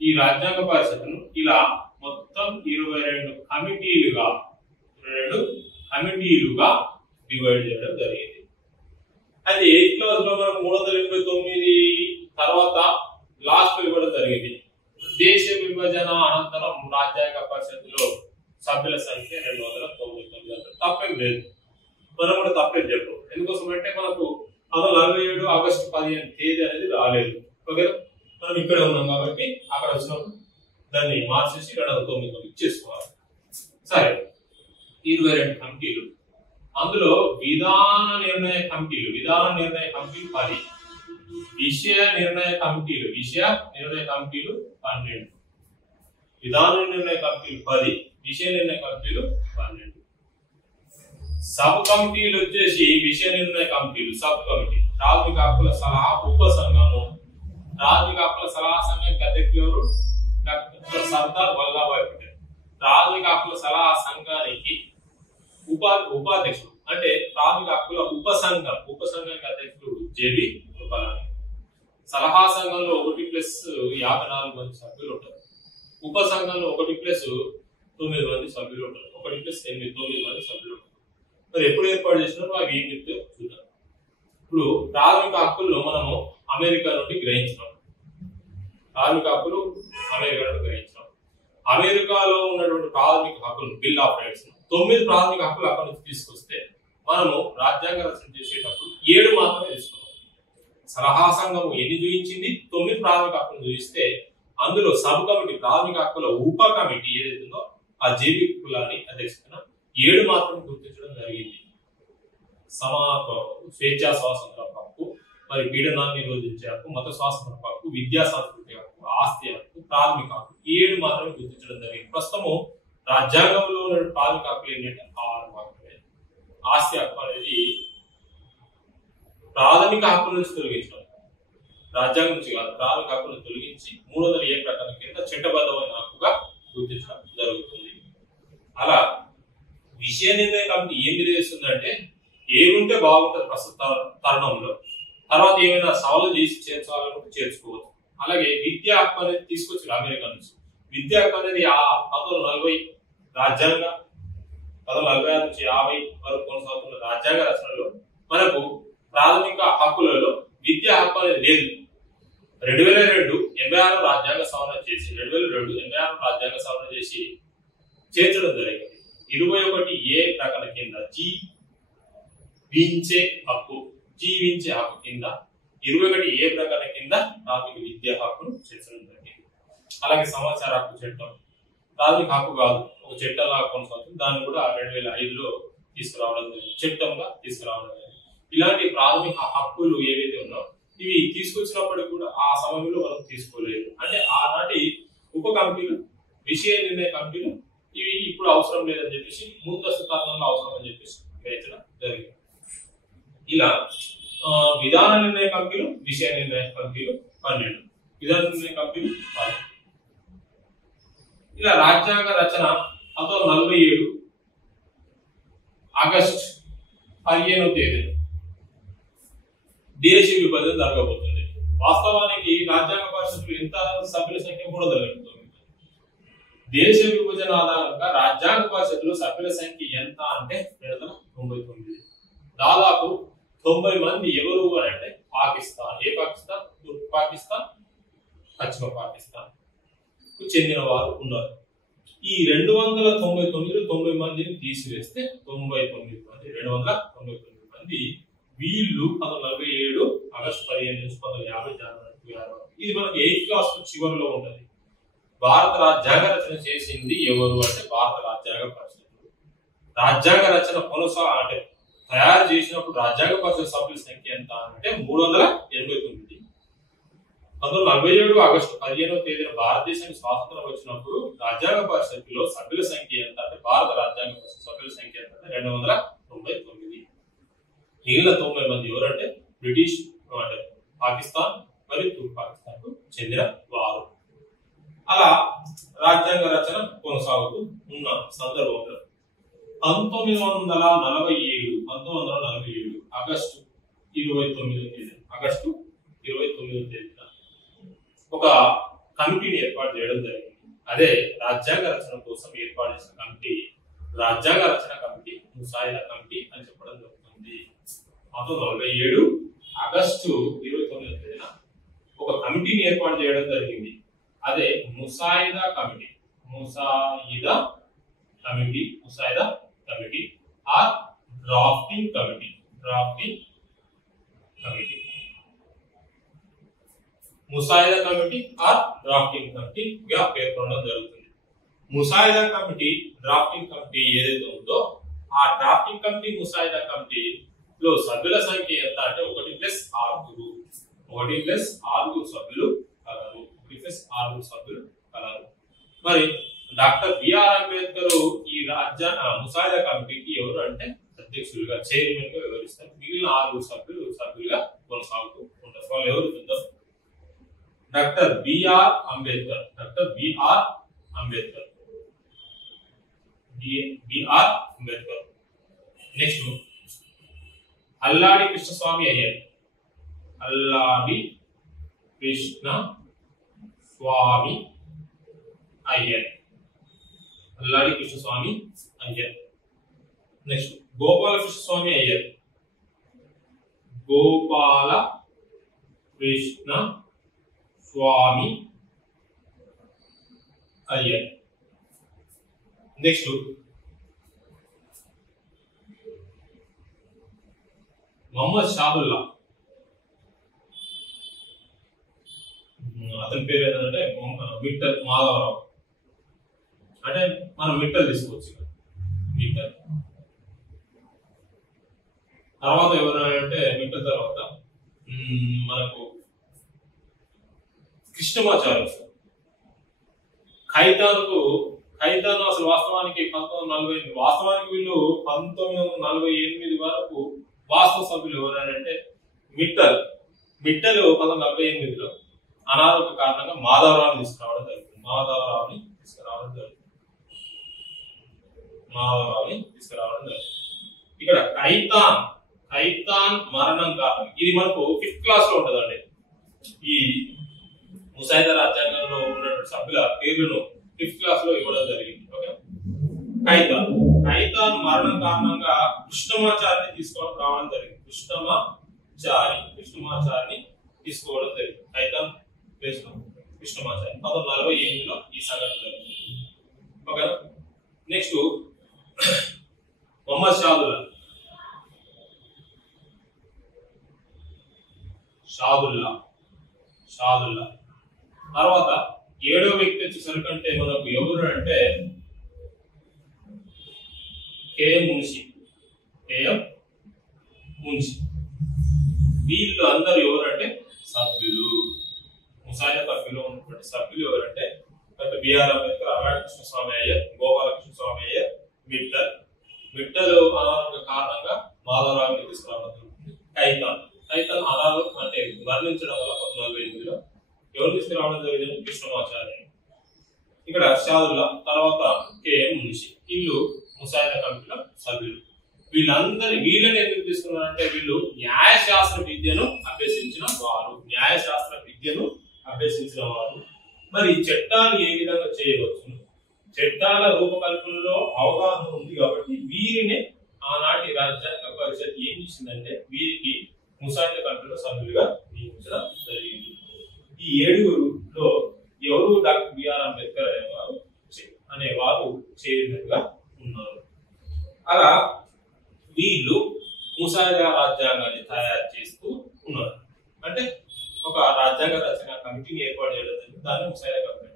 ఈ రాజ్యాంగ పరిషత్ను ఇలా మొత్తం 22 కమిటీలుగా డివైడ్ చేయడం జరిగింది. అది 8th క్లాస్ లో మనం 389 తర్వాత లాస్ట్ లో ఇవ్వడం జరిగింది. దేశ విభజన అనంతరం రాజ్యాంగ పరిషత్తులో సభ్యుల సంఖ్య 299. తప్పేం లేదు, మనం కూడా తప్పేం చెప్పు. ఎందుకోసం అంటే మనకు 1947 ఆగస్టు 15 తేదీ అనేది రాలేదు. ఓకే, మనం ఇక్కడే ఉన్నాం కాబట్టి అక్కడ వచ్చినప్పుడు దాన్ని మార్చేసి 299 చేసుకోవాలి. సరే, 22 కమిటీలు, అందులో విధాన నిర్ణయ కమిటీలు 10, విషయ నిర్ణయ కమిటీలు 12, విధాన నిర్ణయ కమిటీలు 10, విషయ నిర్ణయ కమిటీలు 12. సబ్ కమిటీలు వచ్చేసి విషయ నిర్ణయ కమిటీలు సబ్ కమిటీ ప్రాథమిక హక్కుల సలహా ఉపసంఘము. ప్రాథమిక హక్కుల సలహా సంఘానికి అధ్యక్షులు డాక్టర్ సర్దార్ వల్లభాయ్ పటేల్. ప్రాథమిక హక్కుల సలహా సంఘానికి ఉపాధ్యక్షుడు అంటే ప్రాథమిక హక్కుల ఉపసంఘానికి అధ్యక్షుడు జేబీ కృపలాని. సలహా సంఘంలో 1+54 మంది సభ్యులు ఉంటారు. ఉపసంఘంలో 1+9 మంది సభ్యులు ఉంటారు. 1+8 9 మంది సభ్యులు ఉంటారు. మరి ఎప్పుడు ఏర్పాటు చేసినారో అవి ఏం చెప్తే చూద్దాం. ఇప్పుడు ప్రాథమిక హక్కులను మనము అమెరికా నుండి గ్రహించినాం. అమెరికాలో ఉన్నటువంటి ప్రాథమిక హక్కులు బిల్ ఆఫ్ రైట్స్ 9 ప్రాథమిక హక్కులు అక్కడి నుంచి తీసుకొస్తే మనము రాజ్యాంగ రచన చేసేటప్పుడు 7 మాత్రమే తీసుకున్నాం. సలహా సంఘం ఎన్ని చూపించింది? 9 ప్రాథమిక హక్కులు చూపిస్తే అందులో సబ్ కమిటీ ప్రాథమిక హక్కుల ఉప కమిటీ ఏదైతుందో ఆ జేబీ కులాని అధ్యక్షతన 7 మాత్రం గుర్తించడం జరిగింది. స్వేచ్ఛా స్వాతంత్ర హక్కు, మరి పీడనాన్ని నిరోధించే హక్కు, మత స్వాతంత్ర హక్కు, విద్యా సాంస్కృతిక హక్కు, ఆస్తి హక్కు, ప్రాథమిక హక్కు 7 మాత్రమే గుర్తించడం జరిగింది. ప్రస్తుతము రాజ్యాంగంలో ఉన్న ప్రాథమిక హక్కులు ఏంటంటే 6 మాత్రమే. ఆస్తి హక్కు అనేది ప్రాథమిక హక్కుల నుంచి తొలగించడం, రాజ్యాంగం నుంచి కాదు, ప్రాథమిక హక్కులను తొలగించి 300A ప్రకారం కింద చట్టబద్ధమైన హక్కుగా గుర్తించడం జరుగుతుంది. అలా విషయ నిర్ణయ కమిటీ ఏం నిర్ణయిస్తుందంటే ఏముంటే బాగుంటుంది ప్రస్తుత తరుణంలో, తర్వాత ఏమైనా సవాలు చేసి చేర్చాలనుకుంటే చేర్చుకోవచ్చు. అలాగే విద్యా హక్కు అనేది తీసుకొచ్చారు అమెరికా నుంచి. విద్యా హక్కు అనేది 1940 రాజ్యాంగ 1946 నుంచి 50 వరకు కొనసాగుతున్న రాజ్యాంగ రచనలో మనకు ప్రాథమిక హక్కులలో విద్యా హక్కు అనేది లేదు. 2002 86 రాజ్యాంగ సవరణ చేసి చేర్చడం జరిగింది. 21A ప్రకటన కింద జీవించే హక్కు కింద 21A ప్రకటన కింద ప్రాథమిక విద్యా హక్కును చేర్చడం జరిగింది. అలాగే సమాచార హక్కు చట్టం ప్రాథమిక హక్కు కాదు, ఒక చట్టంలా కొనసాగుతుంది. దాన్ని కూడా 2005లో తీసుకురావడం జరిగింది, చట్టంగా తీసుకురావడం జరిగింది. ఇలాంటి ప్రాథమిక హక్కులు ఏవైతే ఉన్నాయో ఇవి తీసుకొచ్చినప్పటికీ కూడా ఆ సమయంలో మనం తీసుకోలేదు. అంటే ఆనాటి ఉప కమిటీలు, విషయ నిర్ణయ కమిటీలు ఇవి ఇప్పుడు అవసరం లేదని చెప్పేసి ముందస్తు తరుణంలో అవసరం అని చెప్పేసి గ్రహించడం జరిగింది. ఇలా విధాన నిర్ణయ కమిటీలు, విషయ నిర్ణయ కమిటీలు 12, విధాన నిర్ణయ కమిటీలు 10. ఇలా రాజ్యాంగ రచన 1947 ఆగస్టు 15వ తేదీన దేశ విభజన జరగబోతుంది. వాస్తవానికి రాజ్యాంగ పరిషత్తులు ఎంత సభ్యుల సంఖ్య 309. దేశ విభజన ఆధారంగా రాజ్యాంగ పరిషత్తులో సభ్యుల సంఖ్య ఎంత అంటే 299. దాదాపు 90 మంది ఎవరు అంటే పాకిస్తాన్, ఏ పాకిస్తాన్? తూర్పు పాకిస్తాన్, పశ్చిమ పాకిస్తాన్ కు చెందిన వారు ఉన్నారు. ఈ 299 మందిని తీసివేస్తే 99 మంది, 299 మంది వీళ్ళు 1947 ఆగస్టు 15 నుంచి 1950 జనవరి 26. ఇది మనకి 8th క్లాస్ చివరిలో ఉంటది. భారత రాజ్యాంగ రచన చేసింది ఎవరు అంటే భారత రాజ్యాంగ పరిషత్. రాజ్యాంగ రచన అంటే తయారు చేసినప్పుడు రాజ్యాంగ పరిషత్ సభ్యుల సంఖ్య ఎంత అంటే 389. 1947 ఆగస్టు 15వ తేదీన భారతదేశానికి స్వాతంత్రం వచ్చినప్పుడు రాజ్యాంగ పరిషత్తులో సభ్యుల సంఖ్య ఎంత అంటే భారత రాజ్యాంగ పరిషత్ సభ్యుల సంఖ్య ఎంత అంటే 299. మిగిలిన 90 మంది ఎవరంటే బ్రిటిష్ అంటే పాకిస్తాన్ మరియు తూర్పు పాకిస్తాన్ కు చెందిన వారు. అలా రాజ్యాంగ రచన కొనసాగుతూ ఉన్న సందర్భంలో 1947 ఆగస్టు 29వ తేదీన ఒక కమిటీని ఏర్పాటు చేయడం జరిగింది. అదే రాజ్యాంగ రచన కోసం ఏర్పాటు చేసిన కమిటీ రాజ్యాంగ రచన కమిటీ, ముసాయిదా కమిటీ అని చెప్పడం జరుగుతుంది. 1947 ఆగస్టు 29వ తేదీన ఒక కమిటీని ఏర్పాటు చేయడం జరిగింది. అదే ముసాయిదా కమిటీ ఆర్ డ్రాఫ్టింగ్ కమిటీ ముసాయిదా కమిటీ ఆర్ డ్రాఫ్టింగ్ కమిటీగా పేర్కొనడం జరుగుతుంది. ముసాయిదా కమిటీ, డ్రాఫ్టింగ్ కమిటీ ఏదైతే ఉందో ఆ డ్రాఫ్టింగ్ కమిటీ, ముసాయిదా కమిటీలో సభ్యుల సంఖ్య ఎంత అంటే 1+6 సభ్యులు కలరు. మరి డాక్టర్ బిఆర్ అంబేద్కర్ ఈ ముసాయిదా కమిటీకి ఎవరు అంటే అధ్యక్షులుగా, చైర్మన్ గా వివరిస్తారు. మిగిలిన 6 సభ్యులుగా కొనసాగుతూ ఉంటారు. వాళ్ళు ఎవరు చూద్దాం. డాక్టర్ బిఆర్ అంబేద్కర్ నెక్స్ట్ అల్లాడి కృష్ణస్వామి అయ్యర్ నెక్స్ట్ గోపాల కృష్ణ స్వామి అయ్యర్. నెక్స్ట్ మొహమ్మద్ షాదుల్లా, అతని పేరు ఏంటంటే మిట్టల్ మాధవరావు. అంటే మనం మిట్టల్ తీసుకోవచ్చు. మిట్టల్ తర్వాత ఎవరంటే మిట్టల్ తర్వాత మనకు కృష్ణమాచార్య. ఖైతాను అసలు వాస్తవానికి 1948, వాస్తవానికి వీళ్ళు 1948 వరకు వాస్తవ సభ్యులు ఎవరంటే మిట్టల్ 1948లో అనారోగ్య కారణంగా మాధవరావుని తీసుకురావడం జరుగుతుంది. మాధవరావుని తీసుకురావడం జరుగుతుంది. ఇక్కడ ఖైతాన్ మరణం కారణం ఇది మనకు 5th క్లాస్ లో ఉంటదండి. ఈ ముసాయిదా రాజ్యాంగంలో ఉన్నటువంటి సభ్యుల పేర్లను 5th క్లాస్ లో ఇవ్వడం జరిగింది. ఓకే, ఖైతాన్ మరణం కారణంగా కృష్ణమాచారిని తీసుకోవడం రావడం జరిగింది. కృష్ణమాచారిని తీసుకోవడం జరిగింది. ఖైతాన్ ప్లేస్ లో కృష్ణమాచారి 1948లో ఈ సంఘటన జరిగింది. ఓకే, నెక్స్ట్ మొహమ్మద్ షాదుల్లా తర్వాత 7వ వ్యక్తి వచ్చేసరికంటే మనకు ఎవరు అంటే కేఎం మున్షి. వీళ్ళు అందరు ఎవరంటే సభ్యులు, ముసాయిదా కమిటీలో ఉన్నటువంటి సభ్యులు ఎవరంటే డాక్టర్ బిఆర్ అంబేద్కర్, అల్లాడి కృష్ణస్వామి అయ్యర్, గోపాల కృష్ణస్వామి అయ్యర్, మిట్టల్ అనారోగ్య కారణంగా మాధవరావుని తీసుకురావడం జరుగుతుంది. ఖైతాన్ అనారోగ్యం అంటే మరణించడం వల్ల 1948లో ఎవరు తీసుకురావడం జరిగింది? కృష్ణమాచారి. ఇక్కడ షాదుల్లా తర్వాత కేఎం మున్షి, వీళ్ళు ముసాయిదా కమిటీలో సభ్యులు. వీళ్ళని ఎందుకు తీసుకున్నారంటే వీళ్ళు న్యాయశాస్త్ర విద్యను అభ్యసించిన వారు. మరి చట్టాలు ఏ విధంగా చేయవచ్చు, చట్టాల రూపకల్పనలో అవగాహన ఉంది కాబట్టి వీరిని ఆనాటి రాజ్యాంగ పరిషత్ ఏం చేసిందంటే వీరికి ముసాయిదా కమిటీలో సభ్యులుగా నియమించడం జరిగింది. ఈ 7గురులో ఎవరు డాక్టర్ బిఆర్ అంబేద్కర్ అనేవారు చైర్మన్ గా ఉన్నారు. అలా వీళ్ళు ముసాయిదా రాజ్యాంగాన్ని తయారు చేస్తూ ఉన్నారు. అంటే ఒక రాజ్యాంగ రచన కమిటీని ఏర్పాటు చేయడం జరిగింది. దాన్ని ముసాయిదా కమిటీ.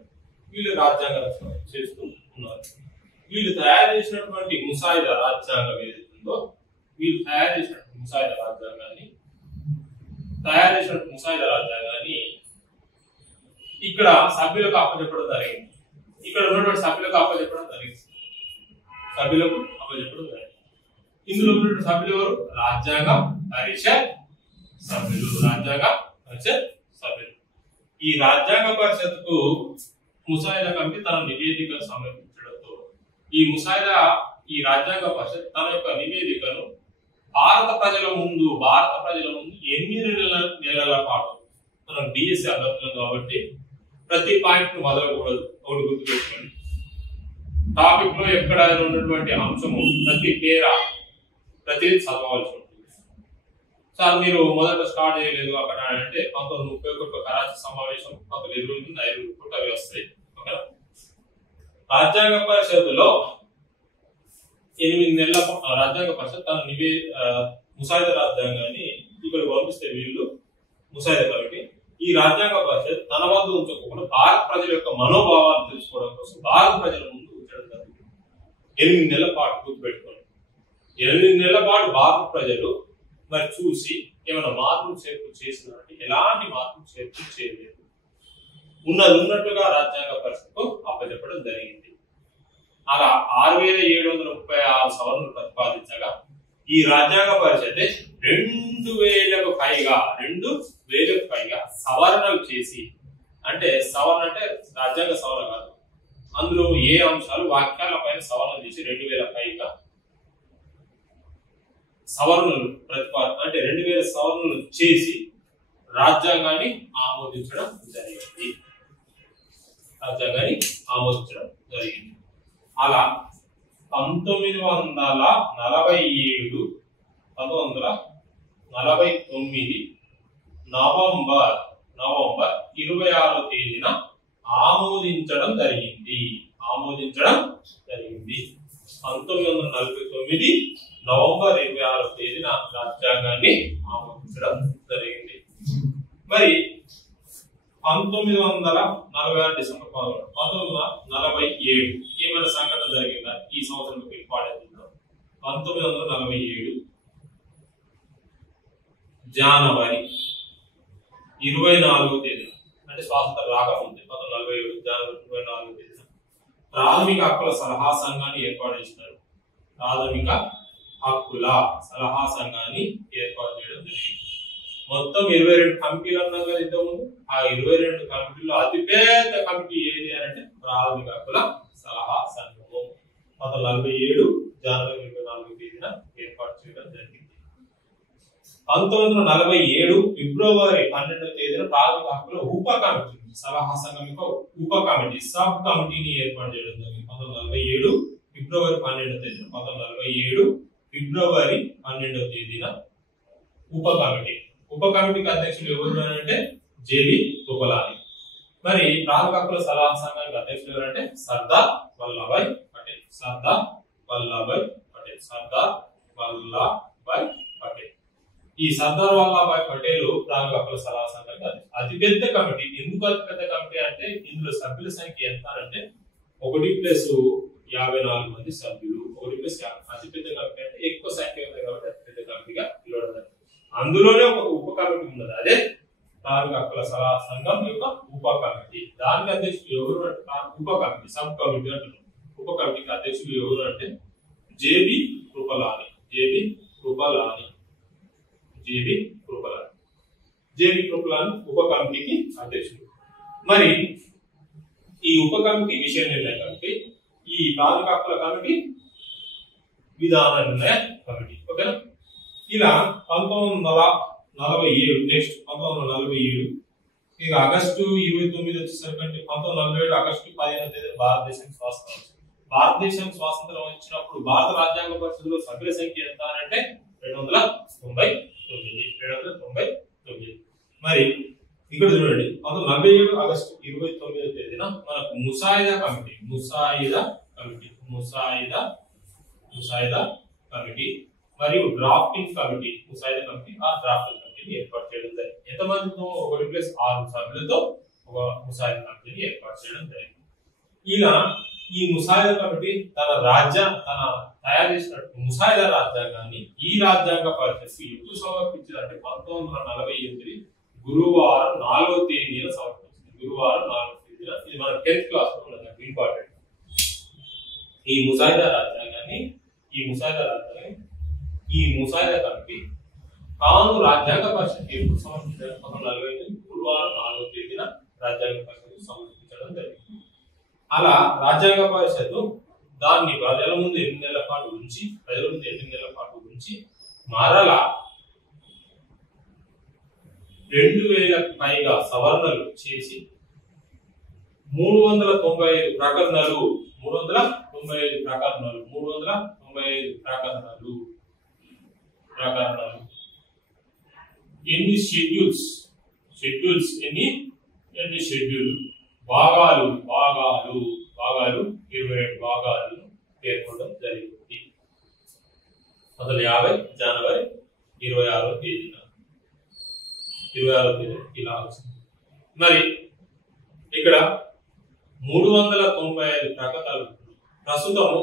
వీళ్ళు రాజ్యాంగ రచన చేస్తూ ఉన్నారు. వీళ్ళు తయారు చేసినటువంటి ముసాయిదా రాజ్యాంగం ఏదైతుందో వీళ్ళు తయారు చేసినటువంటి ముసాయిదా రాజ్యాంగాన్ని ఇక్కడ సభ్యులకు అప్పచెప్పడం జరిగింది. ఇక్కడ ఉన్నటువంటి సభ్యులకు అప్పచెప్పడం జరిగింది. సభ్యులకు అప్పచెప్పడం జరిగింది. ఇందులో ఉన్నటువంటి సభ్యులు ఎవరు? రాజ్యాంగ పరిషత్ సభ్యులు. రాజ్యాంగ పరిషత్ సభ్యులు. ఈ రాజ్యాంగ పరిషత్కు ముసాయిదా కమిటీ తన నివేదికను సమర్పించడంతో ఈ రాజ్యాంగ పరిషత్ తన యొక్క నివేదికను భారత ప్రజల ముందు 8 నెలల పాటు, మనం డిఎస్సి అభ్యర్థులం కాబట్టి ప్రతి పాయింట్ ను వదలకూడదు. ఒకటి గుర్తుపెట్టుకోండి. టాపిక్ లో ఎక్కడైనా ఉన్నటువంటి అంశము ప్రతిదీ చదవాల్సి ఉంటుంది. సార్ మీరు మొదట స్టార్ట్ చేయలేదు అక్కడ అంటే 1931 కరాచీ సమావేశం, 1925 అవి వస్తాయి. ఓకేనా? రాజ్యాంగ పరిషత్తులో 8 నెలల రాజ్యాంగ పరిషత్ తన ముసాయిదా రాజ్యాంగాన్ని ఇక్కడ పంపిస్తే వీళ్ళు ముసాయిదా కమిటీ ఈ రాజ్యాంగ పరిషత్ తన వద్ద ఉంచకుండా భారత ప్రజల యొక్క మనోభావాలు తెలుసుకోవడం కోసం భారత ప్రజల ముందు ఉంచడం జరిగింది. 8 నెలల పాటు గుర్తుపెట్టుకోండి. 8 నెలల పాటు భారత ప్రజలు మరి చూసి ఏమైనా మార్పులు చేర్పులు చేసినారంటే ఎలాంటి మార్పులు చేర్పులు చేయలేదు. ఉన్నట్టుగా రాజ్యాంగ పరిషత్కు అప్పచెప్పడం జరిగింది. అలా 6736 సవరణలు ప్రతిపాదించగా ఈ రాజ్యాంగ పరిషత్ 2000కు పైగా సవరణలు చేసి, అంటే సవరణ అంటే రాజ్యాంగ సవరణ కాదు, అందులో ఏ అంశాలు వాక్యాల పైన సవరణ చేసి 2000 పైగా సవరణలు అంటే 2000 సవరణలు చేసి రాజ్యాంగాన్ని ఆమోదించడం జరిగింది. అలా 1949 నవంబర్ 26వ తేదీన ఆమోదించడం జరిగింది. 1949 నవంబర్ 26వ తేదీన రాజ్యాంగాన్ని ఆమోదించడం జరిగింది. మరి 1946 డిసెంబర్ 1947 ఏమైనా సంఘటన జరిగిందా ఈ సంవత్సరం ఇంపార్టెంట్? 1947 జనవరి 24వ తేదీన, అంటే స్వాతంత్రం రాకముందే 1947 జనవరి 24వ తేదీన ప్రాథమిక హక్కుల సలహా సంఘాన్ని ఏర్పాటు చేసినారు. ప్రాథమిక హక్కుల సలహా సంఘాన్ని ఏర్పాటు చేయడం జరిగింది. మొత్తం 22 కమిటీలు అన్నాం కదా ఇంతకుముందు. ఆ 22 కమిటీల్లో అతిపెద్ద కమిటీ ఏది అంటే ప్రాథమిక హక్కుల సలహా సంఘము 1947 జనవరి 24వ తేదీన ఏర్పాటు చేయడం జరిగింది. 1947 ఫిబ్రవరి 12వ తేదీన ప్రాథమిక హక్కుల ఉప కమిటీ సలహా సంఘం యొక్క ఉప కమిటీ సబ్ కమిటీని ఏర్పాటు చేయడం జరిగింది. 1947 ఫిబ్రవరి 12వ తేదీన 1947 ఫిబ్రవరి 12వ తేదీన ఉప కమిటీకి అధ్యక్షులు ఎవరు అంటే జేబీ కృపలాని. మరి ప్రాథమిక హక్కుల సలహా సంఘానికి అధ్యక్షులు ఎవరంటే సర్దార్ వల్లభాయ్ పటేల్. ఈ సర్దార్ వల్లభాయ్ పటేల్ ప్రాథమిక హక్కుల సలహా సంఘానికి అతిపెద్ద కమిటీ. ఎందుకు అతిపెద్ద కమిటీ అంటే ఇందులో సభ్యుల సంఖ్య ఎంత అంటే 1+54 మంది సభ్యులు. 1+50. అతిపెద్ద కమిటీ అంటే ఎక్కువ సంఖ్య ఉంది కాబట్టి అతిపెద్ద కమిటీగా పిలవడం జరిగింది. అందులోనే ఒక ఉప కమిటీ ఉన్నది, అదే ప్రాథమిక హక్కుల సలహా సంఘం యొక్క ఉప కమిటీ. దానికి అధ్యక్షులు ఎవరు అంటే ఉప కమిటీ సబ్ కమిటీ అంటున్నారు. ఉప కమిటీకి అధ్యక్షులు ఎవరు అంటే జేబీ కృపలాని. ఉప కమిటీకి అధ్యక్షుడు. మరి ఈ ఉప కమిటీ విషయ నిర్ణయ కమిటీ, ఈ ప్రాథమిక హక్కుల కమిటీ విధాన నిర్ణయ కమిటీ. ఓకేనా? ఇలా 1947 నెక్స్ట్ 1947 ఇక ఆగస్టు 29 వచ్చేసరికి 1947 ఆగస్టు 15వ తేదీ భారతదేశానికి స్వాతంత్రం వచ్చింది. భారతదేశానికి స్వాతంత్రం వచ్చినప్పుడు భారత రాజ్యాంగ పరిషత్తులో సభ్యుల సంఖ్య ఎంత అంటే 299. మరి ఇక్కడ చూడండి 1947 ఆగస్టు 29వ తేదీన మనకు ముసాయిదా కమిటీ మరియు డ్రాఫ్టింగ్ కమిటీ ముసాయిదా కమిటీ డ్రాఫ్టింగ్ కమిటీని ఏర్పాటు చేయడం జరిగింది. ఎంతమందితో? 1+6 సభ్యులతో ఒక ముసాయిదా కమిటీని ఏర్పాటు చేయడం జరిగింది. ఇలా ఈ ముసాయిదా కమిటీ తన తయారు చేసినట్టు ముసాయిదా రాజ్యాంగాన్ని ఈ రాజ్యాంగ పరిషత్కు ఎప్పుడు సమర్పించారంటే 1948 గురువారం 4వ తేదీన సమర్పించింది. గురువారం 4వ తేదీన, ఇది మన 10th క్లాస్ లో ఉన్నది, ఇంపార్టెంట్. ఈ ముసాయిదా రాజ్యాంగాన్ని ఈ ముసాయిదా కమిటీ తాను రాజ్యాంగ పరిషత్ ఎప్పుడు సమర్పించారు? 1945 గురువారం 4వ తేదీన రాజ్యాంగ పరిషత్ సమర్పించడం జరిగింది. అలా రాజ్యాంగ పరిషత్ దాన్ని ప్రజల ముందు 8 నెలల పాటు ఉంచి మరలా 2000కు పైగా సవరణలు చేసి 395 ప్రకరణలు ఎన్ని షెడ్యూల్స్ ఎన్ని షెడ్యూల్ భాగాలు 27 భాగాలను పేర్కొనడం జరిగింది. 1950 జనవరి 26వ తేదీన ఇలా వచ్చింది. మరి ఇక్కడ 395 ప్రకటనలు ప్రస్తుతము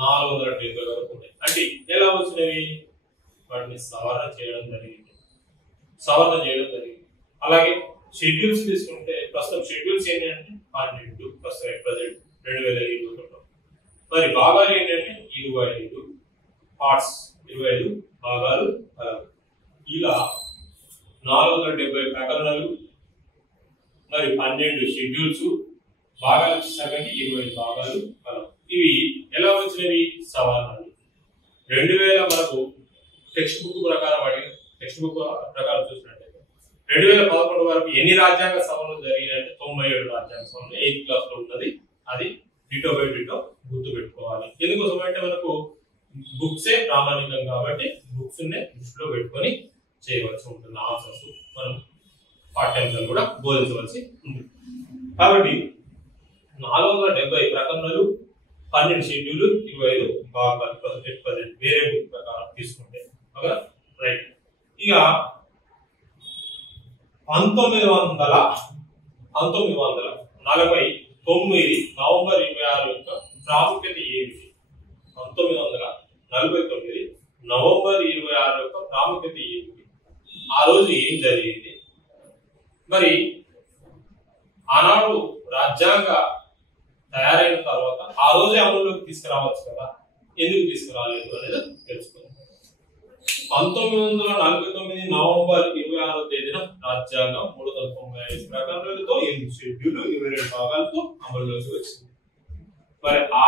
470 వరకు ఉన్నాయి. అంటే ఎలా వచ్చినవి? వాటిని సవరణ చేయడం జరిగింది. అలాగే షెడ్యూల్స్ తీసుకుంటే ప్రస్తుతం షెడ్యూల్స్ ఏంటంటే 12 ప్రజెంట్ 2021. మరి భాగాలు ఏంటంటే 25 పార్ట్స్, 25 భాగాలు కలవు. ఇలా 470 ప్రకటనలు, మరి 12 షెడ్యూల్స్, భాగాలు 25 భాగాలు కలవు. ఇవి ఎలా వచ్చినవి? సవరణలు. 2000 మనకు టెక్స్ట్ బుక్ ప్రకారం చూసినట్టయితే 2011 వరకు ఎన్ని రాజ్యాంగ సభలు జరిగినాయంటే 97 రాజ్యాంగ సభలు 8th క్లాస్ లో ఉన్నది. అది డిటో బై డిటో గుర్తు పెట్టుకోవాలి. ఎందుకోసం అంటే మనకు బుక్సే ప్రామాణికం కాబట్టి బుక్స్ దృష్టిలో పెట్టుకొని చేయవలసి ఉంటుంది. ఆన్సర్స్ మనం పాఠ్యాంశాలు కూడా బోధించవలసి ఉంటుంది. కాబట్టి 470 ప్రకటనలు, 12 షెడ్యూల్, 25 భాగాలు ప్రజెంట్ వేరే బుక్ ప్రకారం తీసుకుంటే రైట్. ఇక 1949 నవంబర్ 26 యొక్క ప్రాముఖ్యత ఏమిటి? 1949 నవంబర్ 26 యొక్క ప్రాముఖ్యత ఏమిటి? ఆ రోజు ఏం జరిగింది? మరి ఆనాడు రాజ్యాంగ తయారైన తర్వాత ఆ రోజే అమలులోకి తీసుకురావచ్చు కదా, ఎందుకు తీసుకురాలేదు అనేది తెలుసుకుందాం. 1949 నవంబర్ 26వ తేదీన రాజ్యాంగం 395 ప్రకటనలతో 8 షెడ్యూల్ 22 భాగాలతో అమలులోకి వచ్చింది. మరి ఆ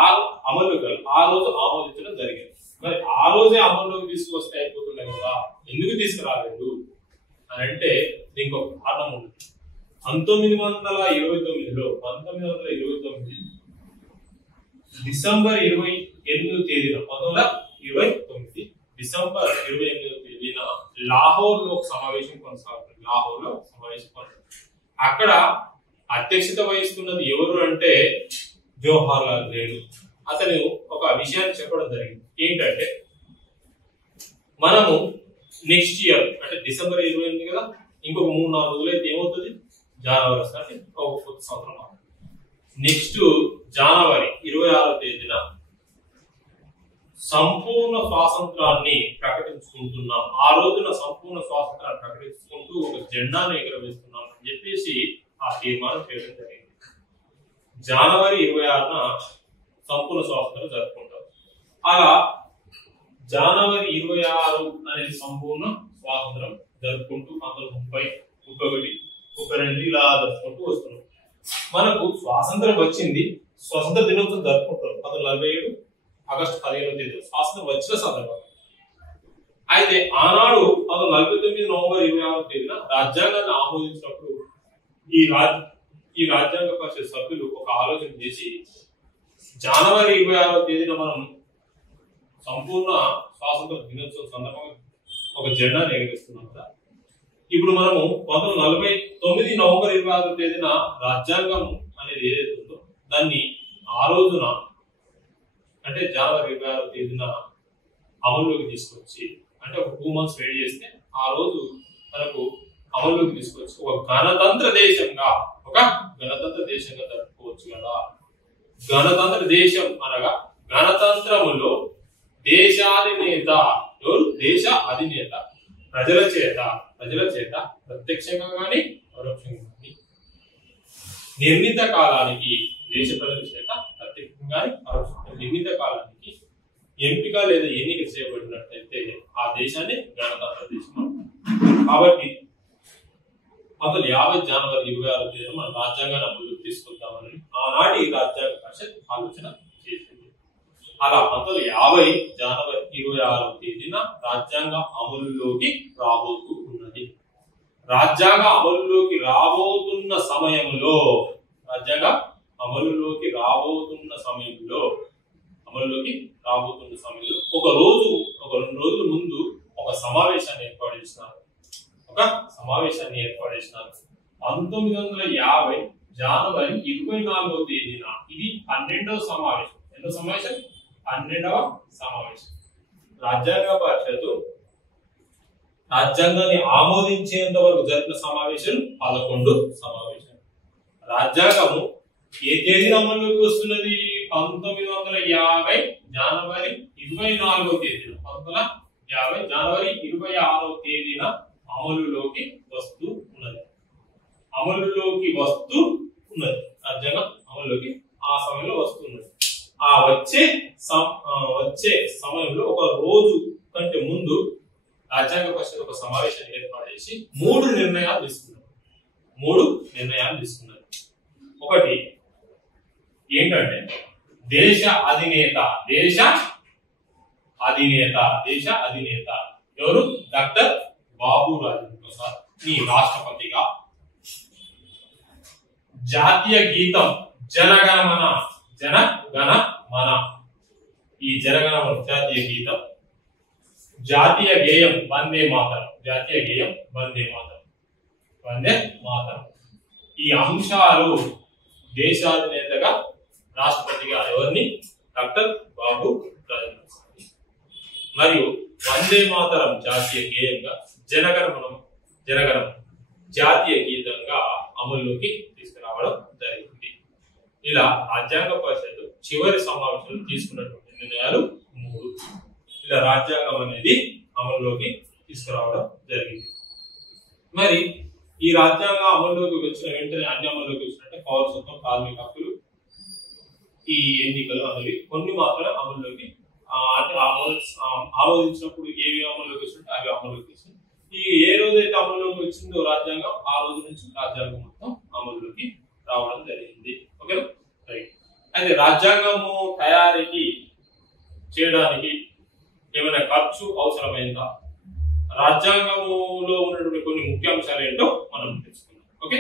రోజు ఆమోదించడం జరిగింది. మరి ఆ రోజే అమల్లోకి తీసుకొస్తే అయిపోతున్నాయి కదా, ఎందుకు తీసుకురాలేదు అని అంటే దీనికి ఒక కారణం ఉంది. 1929 డిసెంబర్ 28వ తేదీన 1929 డిసెంబర్ 28వ తేదీన లాహోర్ లో సమావేశం కొనసాగుతుంది. అక్కడ అధ్యక్షత వహిస్తున్నది ఎవరు అంటే జవహర్ లాల్ నెహ్రూ. అతను ఒక విషయాన్ని చెప్పడం జరిగింది. ఏంటంటే మనము నెక్స్ట్ ఇయర్ అంటే డిసెంబర్ 28 కదా, ఇంకొక 3-4 రోజులు అయితే ఏమవుతుంది? జనవరి వస్తుంది. ఒక కొత్త సంవత్సరం. నెక్స్ట్ జనవరి 26వ తేదీన సంపూర్ణ స్వాతంత్రాన్ని ప్రకటించుకుంటున్నాం. ఆ రోజున సంపూర్ణ స్వాతంత్రాన్ని ప్రకటించుకుంటూ ఒక జెండాను ఎగురవేస్తున్నాం అని చెప్పేసి ఆ తీర్మానం చేయడం జరిగింది. జనవరి 26న సంపూర్ణ స్వాతంత్రం జరుపుకుంటారు. అలా జనవరి 26 అనేది సంపూర్ణ స్వాతంత్రం జరుపుకుంటూ 1930, 31, 32 ఇలా జరుపుకుంటూ వస్తున్నాం. మనకు స్వాతంత్రం వచ్చింది, స్వతంత్ర దినోత్సవం జరుపుకుంటాం 1947 ఆగస్టు 15వ తేదీ స్వాతంత్రం వచ్చిన సందర్భంగా. అయితే ఆనాడు 1949 నవంబర్ 26వ తేదీన రాజ్యాంగాన్ని ఆమోదించినప్పుడు ఈ రాజ్యాంగ పరిషత్ సభ్యులు ఒక ఆలోచన చేసి జనవరి 26వ తేదీన మనం సంపూర్ణ స్వాతంత్ర దినోత్సవం సందర్భంగా ఒక జెండాను ఎగరేస్తున్నాం కదా. ఇప్పుడు మనము 1949 నవంబర్ 26వ తేదీన రాజ్యాంగం అనేది ఏదైతే ఉందో దాన్ని ఆ రోజున అంటే జనవరి 26వ తేదీన అమల్లోకి తీసుకొచ్చి, అంటే ఒక 2 months వెయిట్ చేస్తే ఆ రోజు మనకు అమల్లోకి తీసుకొచ్చి ఒక గణతంత్ర దేశంగా జరుపుకోవచ్చు కదా. గణతంత్ర దేశం అనగా గణతంత్రములో దేశాధినేత ఎవరు? దేశ అధినేత ప్రజల చేత ప్రత్యక్షంగా కానీ పరోక్షంగా కానీ నిర్ణీత కాలానికి దేశ ప్రజల చేత ప్రత్యేకంగా నిర్ణీత కాలానికి ఎంపిక లేదా ఎన్నిక చేయబడినట్లయితే ఆ దేశాన్ని గణతంత్ర దేశం. కాబట్టి 1950 జనవరి 26వ తేదీన మన రాజ్యాంగాన్ని అమలులోకి తీసుకొద్దామని ఆనాటి రాజ్యాంగ పరిషత్ ఆలోచన చేసింది. అలా 1950 జనవరి 26వ తేదీన రాజ్యాంగ అమలులోకి రాబోతూ ఉన్నది. రాజ్యాంగ అమలులోకి రాబోతున్న సమయంలో ఒక 2 రోజుల ముందు ఒక సమావేశాన్ని ఏర్పాటు చేసినారు. 1950 జనవరి 24వ తేదీన ఇది 12వ సమావేశం. ఎన్నో సమావేశం? 12వ సమావేశం. రాజ్యాంగ పరిషత్ రాజ్యాంగాన్ని ఆమోదించేంత వరకు జరిపిన సమావేశం 11 సమావేశం. రాజ్యాంగము ఏ తేదీన అమలులోకి వస్తున్నది? 1950 జనవరి 24వ తేదీన. 1950 జనవరి 26వ తేదీన అమలులోకి వస్తూ ఉన్నది. రాజ్యాంగం అమలులోకి ఆ సమయంలో వస్తున్నది. ఆ వచ్చే సమయంలో ఒక రోజు కంటే ముందు రాజ్యాంగ పరిషత్ ఒక సమావేశాన్ని ఏర్పాటు చేసి 3 నిర్ణయాలు తీసుకున్నారు. ఒకటి ఏంటంటే దేశ అధినేత ఎవరు? డాక్టర్ బాబు రాజేంద్ర ప్రసాద్ ని రాష్ట్రపతిగా, జాతీయ గీతం జనగణమన ఈ జనగణమన జాతీయ గీతం, జాతీయ గేయం వందే మాతరం ఈ అంశాలు దేశాధినేతగా రాష్ట్రపతిగా ఎవరిని? డాక్టర్ బాబు రాజేంద్ర ప్రసాద్. మరియు వందే మాతరం జాతీయ గేయంగా, జనగణమన జాతీయ గీతంగా అమల్లోకి తీసుకురావడం జరిగింది. ఇలా రాజ్యాంగ పరిషత్ చివరి సమావేశంలో తీసుకున్నటువంటి నిర్ణయాలు 3. ఇలా రాజ్యాంగం అనేది అమల్లోకి తీసుకురావడం జరిగింది. మరి ఈ రాజ్యాంగం అమల్లోకి వచ్చిన వెంటనే అన్ని అమల్లోకి వచ్చినట్టే పౌరసత్వం, కార్మిక హక్కులు, ఈ ఎన్నికలు అనేవి కొన్ని మాత్రమే అమల్లోకి ఆమోదించినప్పుడు ఏవి అమల్లోకి వచ్చినట్టు అవి అమల్లోకి వచ్చినాయి. ఈ ఏ రోజైతే అమల్లోకి వచ్చిందో రాజ్యాంగం, ఆ రోజు నుంచి రాజ్యాంగం మొత్తం అమల్లోకి రావడం జరిగింది. ఓకేనా? రైట్. అయితే రాజ్యాంగము తయారీకి చేయడానికి ఏమైనా ఖర్చు అవసరమైందా? రాజ్యాంగములో ఉన్నటువంటి కొన్ని ముఖ్యాంశాలు ఏంటో మనం తెలుసుకుందాం. ఓకే,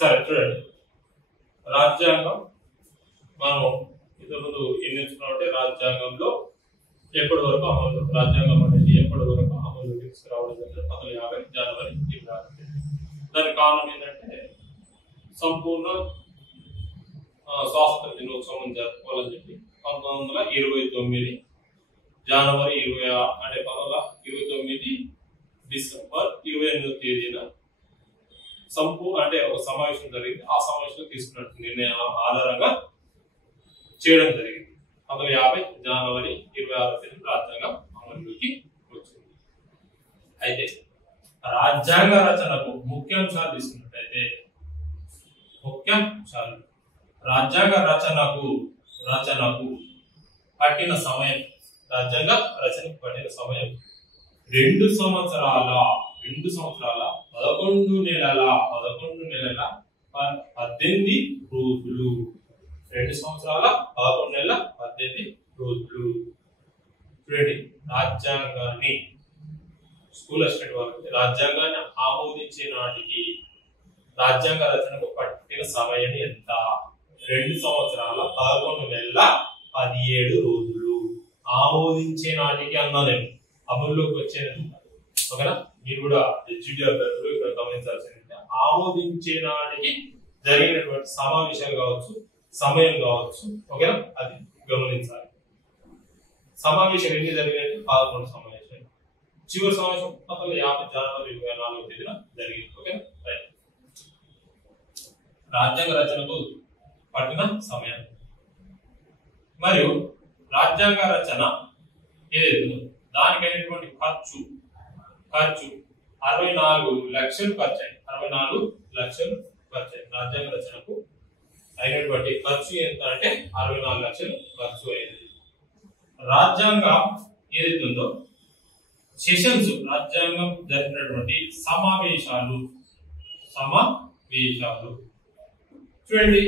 సరే చూడండి. రాజ్యాంగం మనం ఇంతకుముందు ఏం నేర్చుకున్నామంటే రాజ్యాంగంలో ఎప్పటి వరకు అమలు, రాజ్యాంగం అనేది ఎప్పటి వరకు అమలు తీసుకురావడం జరిగింది? 1950 జనవరి 26. దానికి కారణం ఏంటంటే సంపూర్ణ స్వాతంత్ర దినోత్సవం జరుపుకోవాలని చెప్పి 1929 జనవరి 1929 డిసెంబర్ 28వ తేదీన ఒక సమావేశం జరిగింది. ఆ సమావేశంలో తీసుకున్నట్టు నిర్ణయం ఆధారంగా చేయడం జరిగింది. 1950 జనవరి 26వ తేదీన రాజ్యాంగం అమలులోకి వచ్చింది. అయితే రాజ్యాంగ రచనకు ముఖ్యాంశాలు తీసుకున్నట్టయితే రాజ్యాంగ రచనకు పట్టిన సమయం, రాజ్యాంగ రచనకు పట్టిన సమయం 2 సంవత్సరాల 11 నెలల 18 రోజులు. 2 సంవత్సరాల 11 నెలల 18 రోజులు. చూడండి, రాజ్యాంగాన్ని స్కూల్ అసిస్టెంట్ వాళ్ళకి రాజ్యాంగాన్ని ఆమోదించే నాటికి రాజ్యాంగ రచనకు పట్టిన సమయం ఎంత? 2 సంవత్సరాల 11 నెలల 17 రోజులు. ఆమోదించే నాటికి అన్నా నేను అమల్లోకి వచ్చేది. ఓకేనా? మీరు కూడా అభ్యర్థులు ఇక్కడ గమనించాల్సింది ఆమోదించే నాటికి జరిగినటువంటి సమావేశాలు కావచ్చు, సమయం కావచ్చు. ఓకేనా? అది గమనించాలి. సమావేశం ఎన్ని జరిగినట్టు? 11 సమావేశాలు. చివరి సమావేశం 1950 జనవరి 24వ తేదీన జరిగింది. ఓకేనా? రైట్. రాజ్యాంగ రచనకు పట్టిన సమయం మరియు రాజ్యాంగ రచన ఏదైతే దానికైనటువంటి ఖర్చు 64 లక్షలు ఖర్చు అయింది. 64 లక్షలు ఖర్చు అయింది. రాజ్యాంగ రచనకు అయినటువంటి ఖర్చు ఎంత అంటే 64 లక్షలు ఖర్చు అయింది. రాజ్యాంగం ఏదైతే ఉందో సెషన్స్, రాజ్యాంగం జరిగినటువంటి సమావేశాలు చూడండి,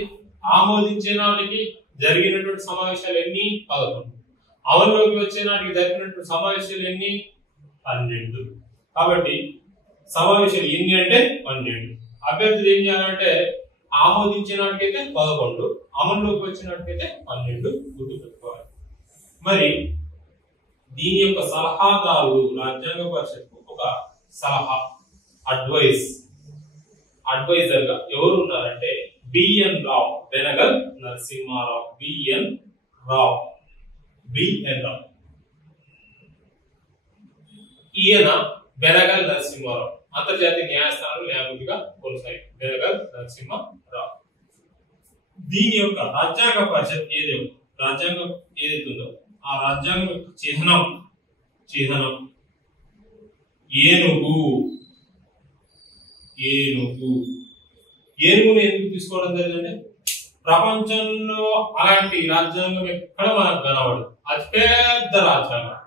ఆమోదించే నాటికి జరిగినటువంటి సమావేశాలు ఎన్ని? 11. అమలులోకి వచ్చే నాటికి జరిగినటువంటి సమావేశాలు ఎన్ని? 12. కాబట్టి సమావేశాలు ఎన్ని అంటే 12. అభ్యర్థులు ఏం చేయాలంటే ఆమోదించే నాటికైతే 11, అమలులోకి వచ్చిన నాటికైతే 12 గుర్తుపెట్టుకోవాలి. మరి దీని యొక్క సలహాదారుడు రాజ్యాంగ పరిషత్ ఒక సలహా అడ్వైజర్ గా ఎవరు ఉన్నారంటే బిఎన్ రావు, బెనగల్ నరసింహారావు. బిఎన్ రావు ఈయన బెనగల్ నరసింహారావు అంతర్జాతీయ న్యాయస్థానం న్యాయమూర్తిగా కొనసాగి బెనగల్ నరసింహారావు. దీని యొక్క రాజ్యాంగ పరిషత్ రాజ్యాంగం ఏదైతుందో ఆ రాజ్యాంగం యొక్క చిహ్నం ఏనుగును ఎందుకు తీసుకోవడం జరిగిందంటే ప్రపంచంలో అలాంటి రాజ్యాంగం ఎక్కడ మనకు కనబడదు. అతిపెద్ద రాజ్యాంగం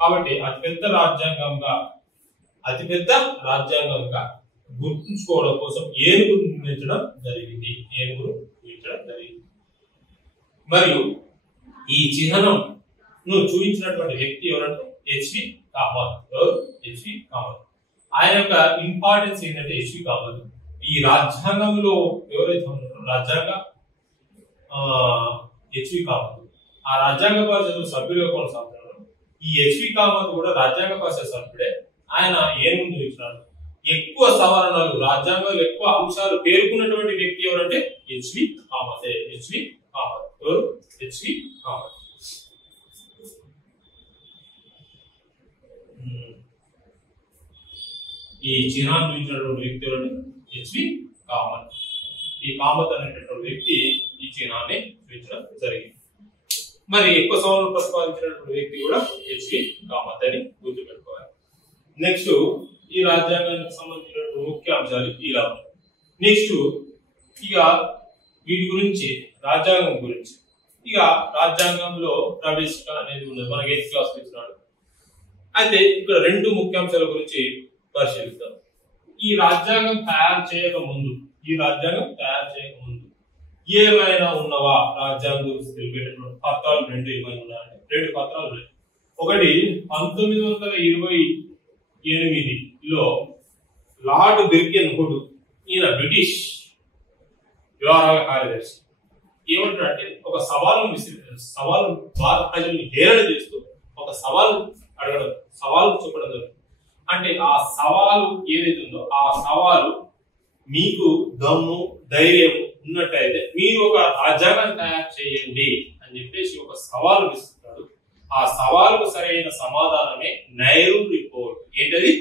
కాబట్టి అతిపెద్ద రాజ్యాంగంగా గుర్తుంచుకోవడం కోసం ఏనుగును నిర్మించడం జరిగింది. మరియు ఈ చిహ్నం చూపించినటువంటి వ్యక్తి ఎవరంటే హెచ్వి కామత్. ఆయన యొక్క ఇంపార్టెన్స్ ఏంటంటే హెచ్వి కామత్ ఈ రాజ్యాంగంలో ఎవరైతే ఉన్నారో రాజ్యాంగ హెచ్వి కామత్ ఆ రాజ్యాంగ పరిషత్ సభ్యులుగా కొనసాగుతున్నారు. ఈ హెచ్వి కామత్ కూడా రాజ్యాంగ పరిషత్ సభ్యుడే. ఆయన ఏం చూపించినారు? ఎక్కువ సవరణలు, రాజ్యాంగంలో ఎక్కువ అంశాలు పేర్కొన్నటువంటి వ్యక్తి ఎవరంటే హెచ్వి కామత్. ఈ చిహ్నాన్ని చూపించినటువంటి వ్యక్తి ఎవరంటే హెచ్వి కామత్. ఈ కామత్ అనేటటువంటి వ్యక్తి ఈ చిహ్నాన్ని చూపించడం జరిగింది. మరి ఎక్కువ సవరణలు ప్రతిపాదించినటువంటి వ్యక్తి కూడా హెచ్వి కామత్ అని గుర్తుపెట్టుకోవాలి. నెక్స్ట్ ఈ రాజ్యాంగానికి సంబంధించినటువంటి ముఖ్య అంశాలు ఇలా ఉన్నాయి. నెక్స్ట్ ఇక వీటి గురించి రాజ్యాంగం గురించి ఇక రాజ్యాంగంలో ప్రవేశిక అనేది ఉన్నది. మనకి 8th క్లాస్ ఇచ్చినాడు. అయితే ఇక్కడ 2 ముఖ్యాంశాల గురించి పరిశీలిద్దాం. ఈ రాజ్యాంగం తయారు చేయక ముందు ఏమైనా ఉన్నవా రాజ్యాంగం గురించి తెలిపేటటువంటి పత్రాలు 2 ఏమైనా ఉన్నాయంటే 2 పత్రాలు ఉన్నాయి. ఒకటి 1928లో లార్డ్ బిర్కెన్ హుడ్, ఈయన బ్రిటిష్ వ్యవహారాల కార్యదర్శి, ఏమంటారంటే ఒక సవాలు భారత ప్రజల్ని హేళన చేస్తూ ఒక సవాలు అడగడం, సవాలు చెప్పడం జరుగుతుంది. అంటే ఆ సవాలు ఏదైతే ఉందో ఆ సవాలు మీకు దమ్ము ధైర్యం ఉన్నట్టయితే మీరు ఒక రాజ్యాంగాన్ని తయారు చేయండి అని చెప్పేసి ఒక సవాలు ఇస్తున్నాడు. ఆ సవాలుకు సరైన సమాధానమే నైరూ రిపోర్ట్. ఏంటది?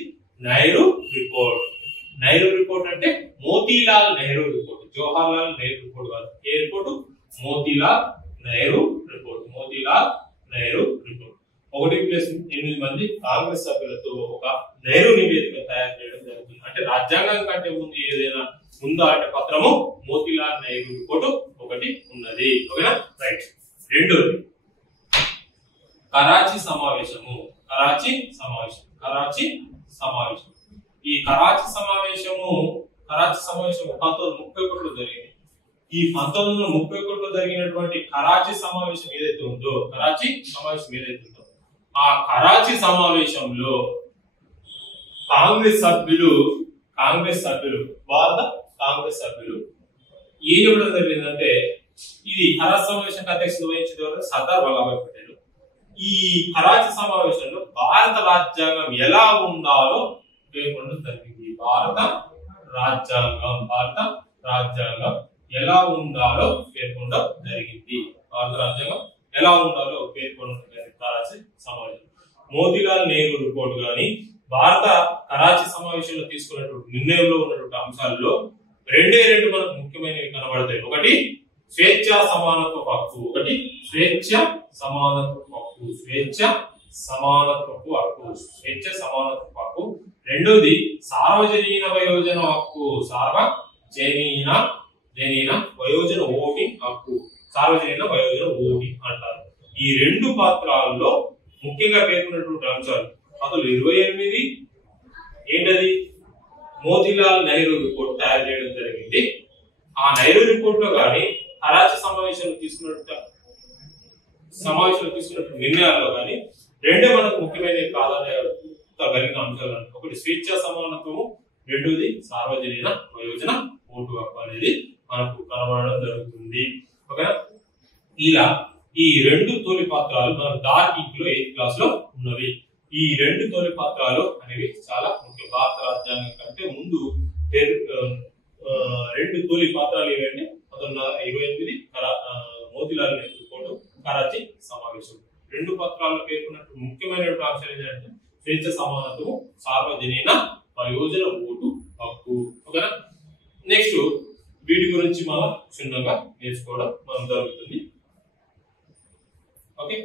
నైరూ రిపోర్ట్ అంటే మోతీలాల్ నెహ్రూ రిపోర్ట్, జవహర్లాల్ నెహ్రూ రిపోర్ట్ కాదు. ఏ రిపోర్టు? మోతీలాల్ నెహ్రూ రిపోర్ట్. 1+8 మంది కాంగ్రెస్ సభ్యులతో ఒక నెహ్రూ నివేదిక తయారు చేయడం జరుగుతుంది. అంటే రాజ్యాంగం కంటే ముందు ఏదైనా ఉందా అంటే పత్రము మోతీలాల్ నెహ్రూ రిపోర్ట్ ఒకటి ఉన్నది. ఓకేనా? రైట్. రెండోది కరాచీ సమావేశము. ఈ కరాచీ సమావేశము 1931లో జరిగింది. ఈ 1931లో జరిగినటువంటి కరాచీ సమావేశం ఏదైతే ఉందో ఆ కరాచీ సమావేశంలో కాంగ్రెస్ సభ్యులు భారత కాంగ్రెస్ సభ్యులు ఏం చెప్పడం జరిగిందంటే, ఇది కరాచీ సమావేశానికి అధ్యక్షత వహించిన సర్దార్ వల్లభాయ్ పటేల్. ఈ కరాచీ సమావేశంలో భారత రాజ్యాంగం ఎలా ఉండాలో పేర్కొనడం జరిగింది. భారత రాజ్యాంగం ఎలా ఉండాలో పేర్కొనడం జరిగింది. కరాచీ సమావేశం మోతీలాల్ నెహ్రూ రిపోర్ట్ గాని భారత కరాచీ సమావేశంలో తీసుకున్నటువంటి నిర్ణయంలో ఉన్నటువంటి అంశాల్లో 2 మనకు ముఖ్యమైనవి కనబడతాయి. ఒకటి స్వేచ్ఛ సమానత్వ హక్కు. సమానత్వపు హక్కు, స్వేచ్ఛ సమానత్వపు హక్కు. రెండోది సార్వజనీన వయోజన హక్కు, సార్వజనీన వయోజన ఓటింగ్ హక్కు, సార్వజనీన వయోజన ఓటింగ్ అంటారు. ఈ రెండు పత్రాల్లో ముఖ్యంగా పేర్కొన్నటువంటి అంశాలు 28 ఏంటది మోతీలాల్ నెహ్రూ రిపోర్ట్ తయారు చేయడం జరిగింది. ఆ నెహ్రూ రిపోర్ట్ లో కానీ కరాచీ సమావేశంలో తీసుకున్నట్టు నిర్ణయాల్లో కానీ రెండే మనకు ముఖ్యమైన ప్రాధాన్యత కలిగిన అంశాలు. ఒకటి స్వేచ్ఛ సమానత్వము, రెండోది సార్వజనీన వయోజన ఓటు హక్కు అనేది మనకు కనబడడం జరుగుతుంది. ఓకేనా? ఇలా ఈ రెండు తొలి పత్రాలు మన డార్క్ ఇంక్ లో 8th క్లాస్ లో ఉన్నవి. ఈ రెండు తొలి పత్రాలు అనేవి చాలా ముఖ్య. భారత రాజ్యాంగం కంటే ముందు రెండు తొలి పత్రాలు ఏవంటే 1928 మోతీలాల్ నెహ్రూ రిపోర్టు, కరాచీ సమావేశం. రెండు పత్రాల్లో పేర్కొన్నట్టు ముఖ్యమైనటువంటి అంశాలు ఏంటంటే స్వేచ్ఛ సమానత్వము, సార్వజనీన వయోజన ఓటు హక్కు. ఓకేనా? నెక్స్ట్ వీటి గురించి మనం క్షుణ్ణంగా నేర్చుకోవడం మనం జరుగుతుంది. ఓకే.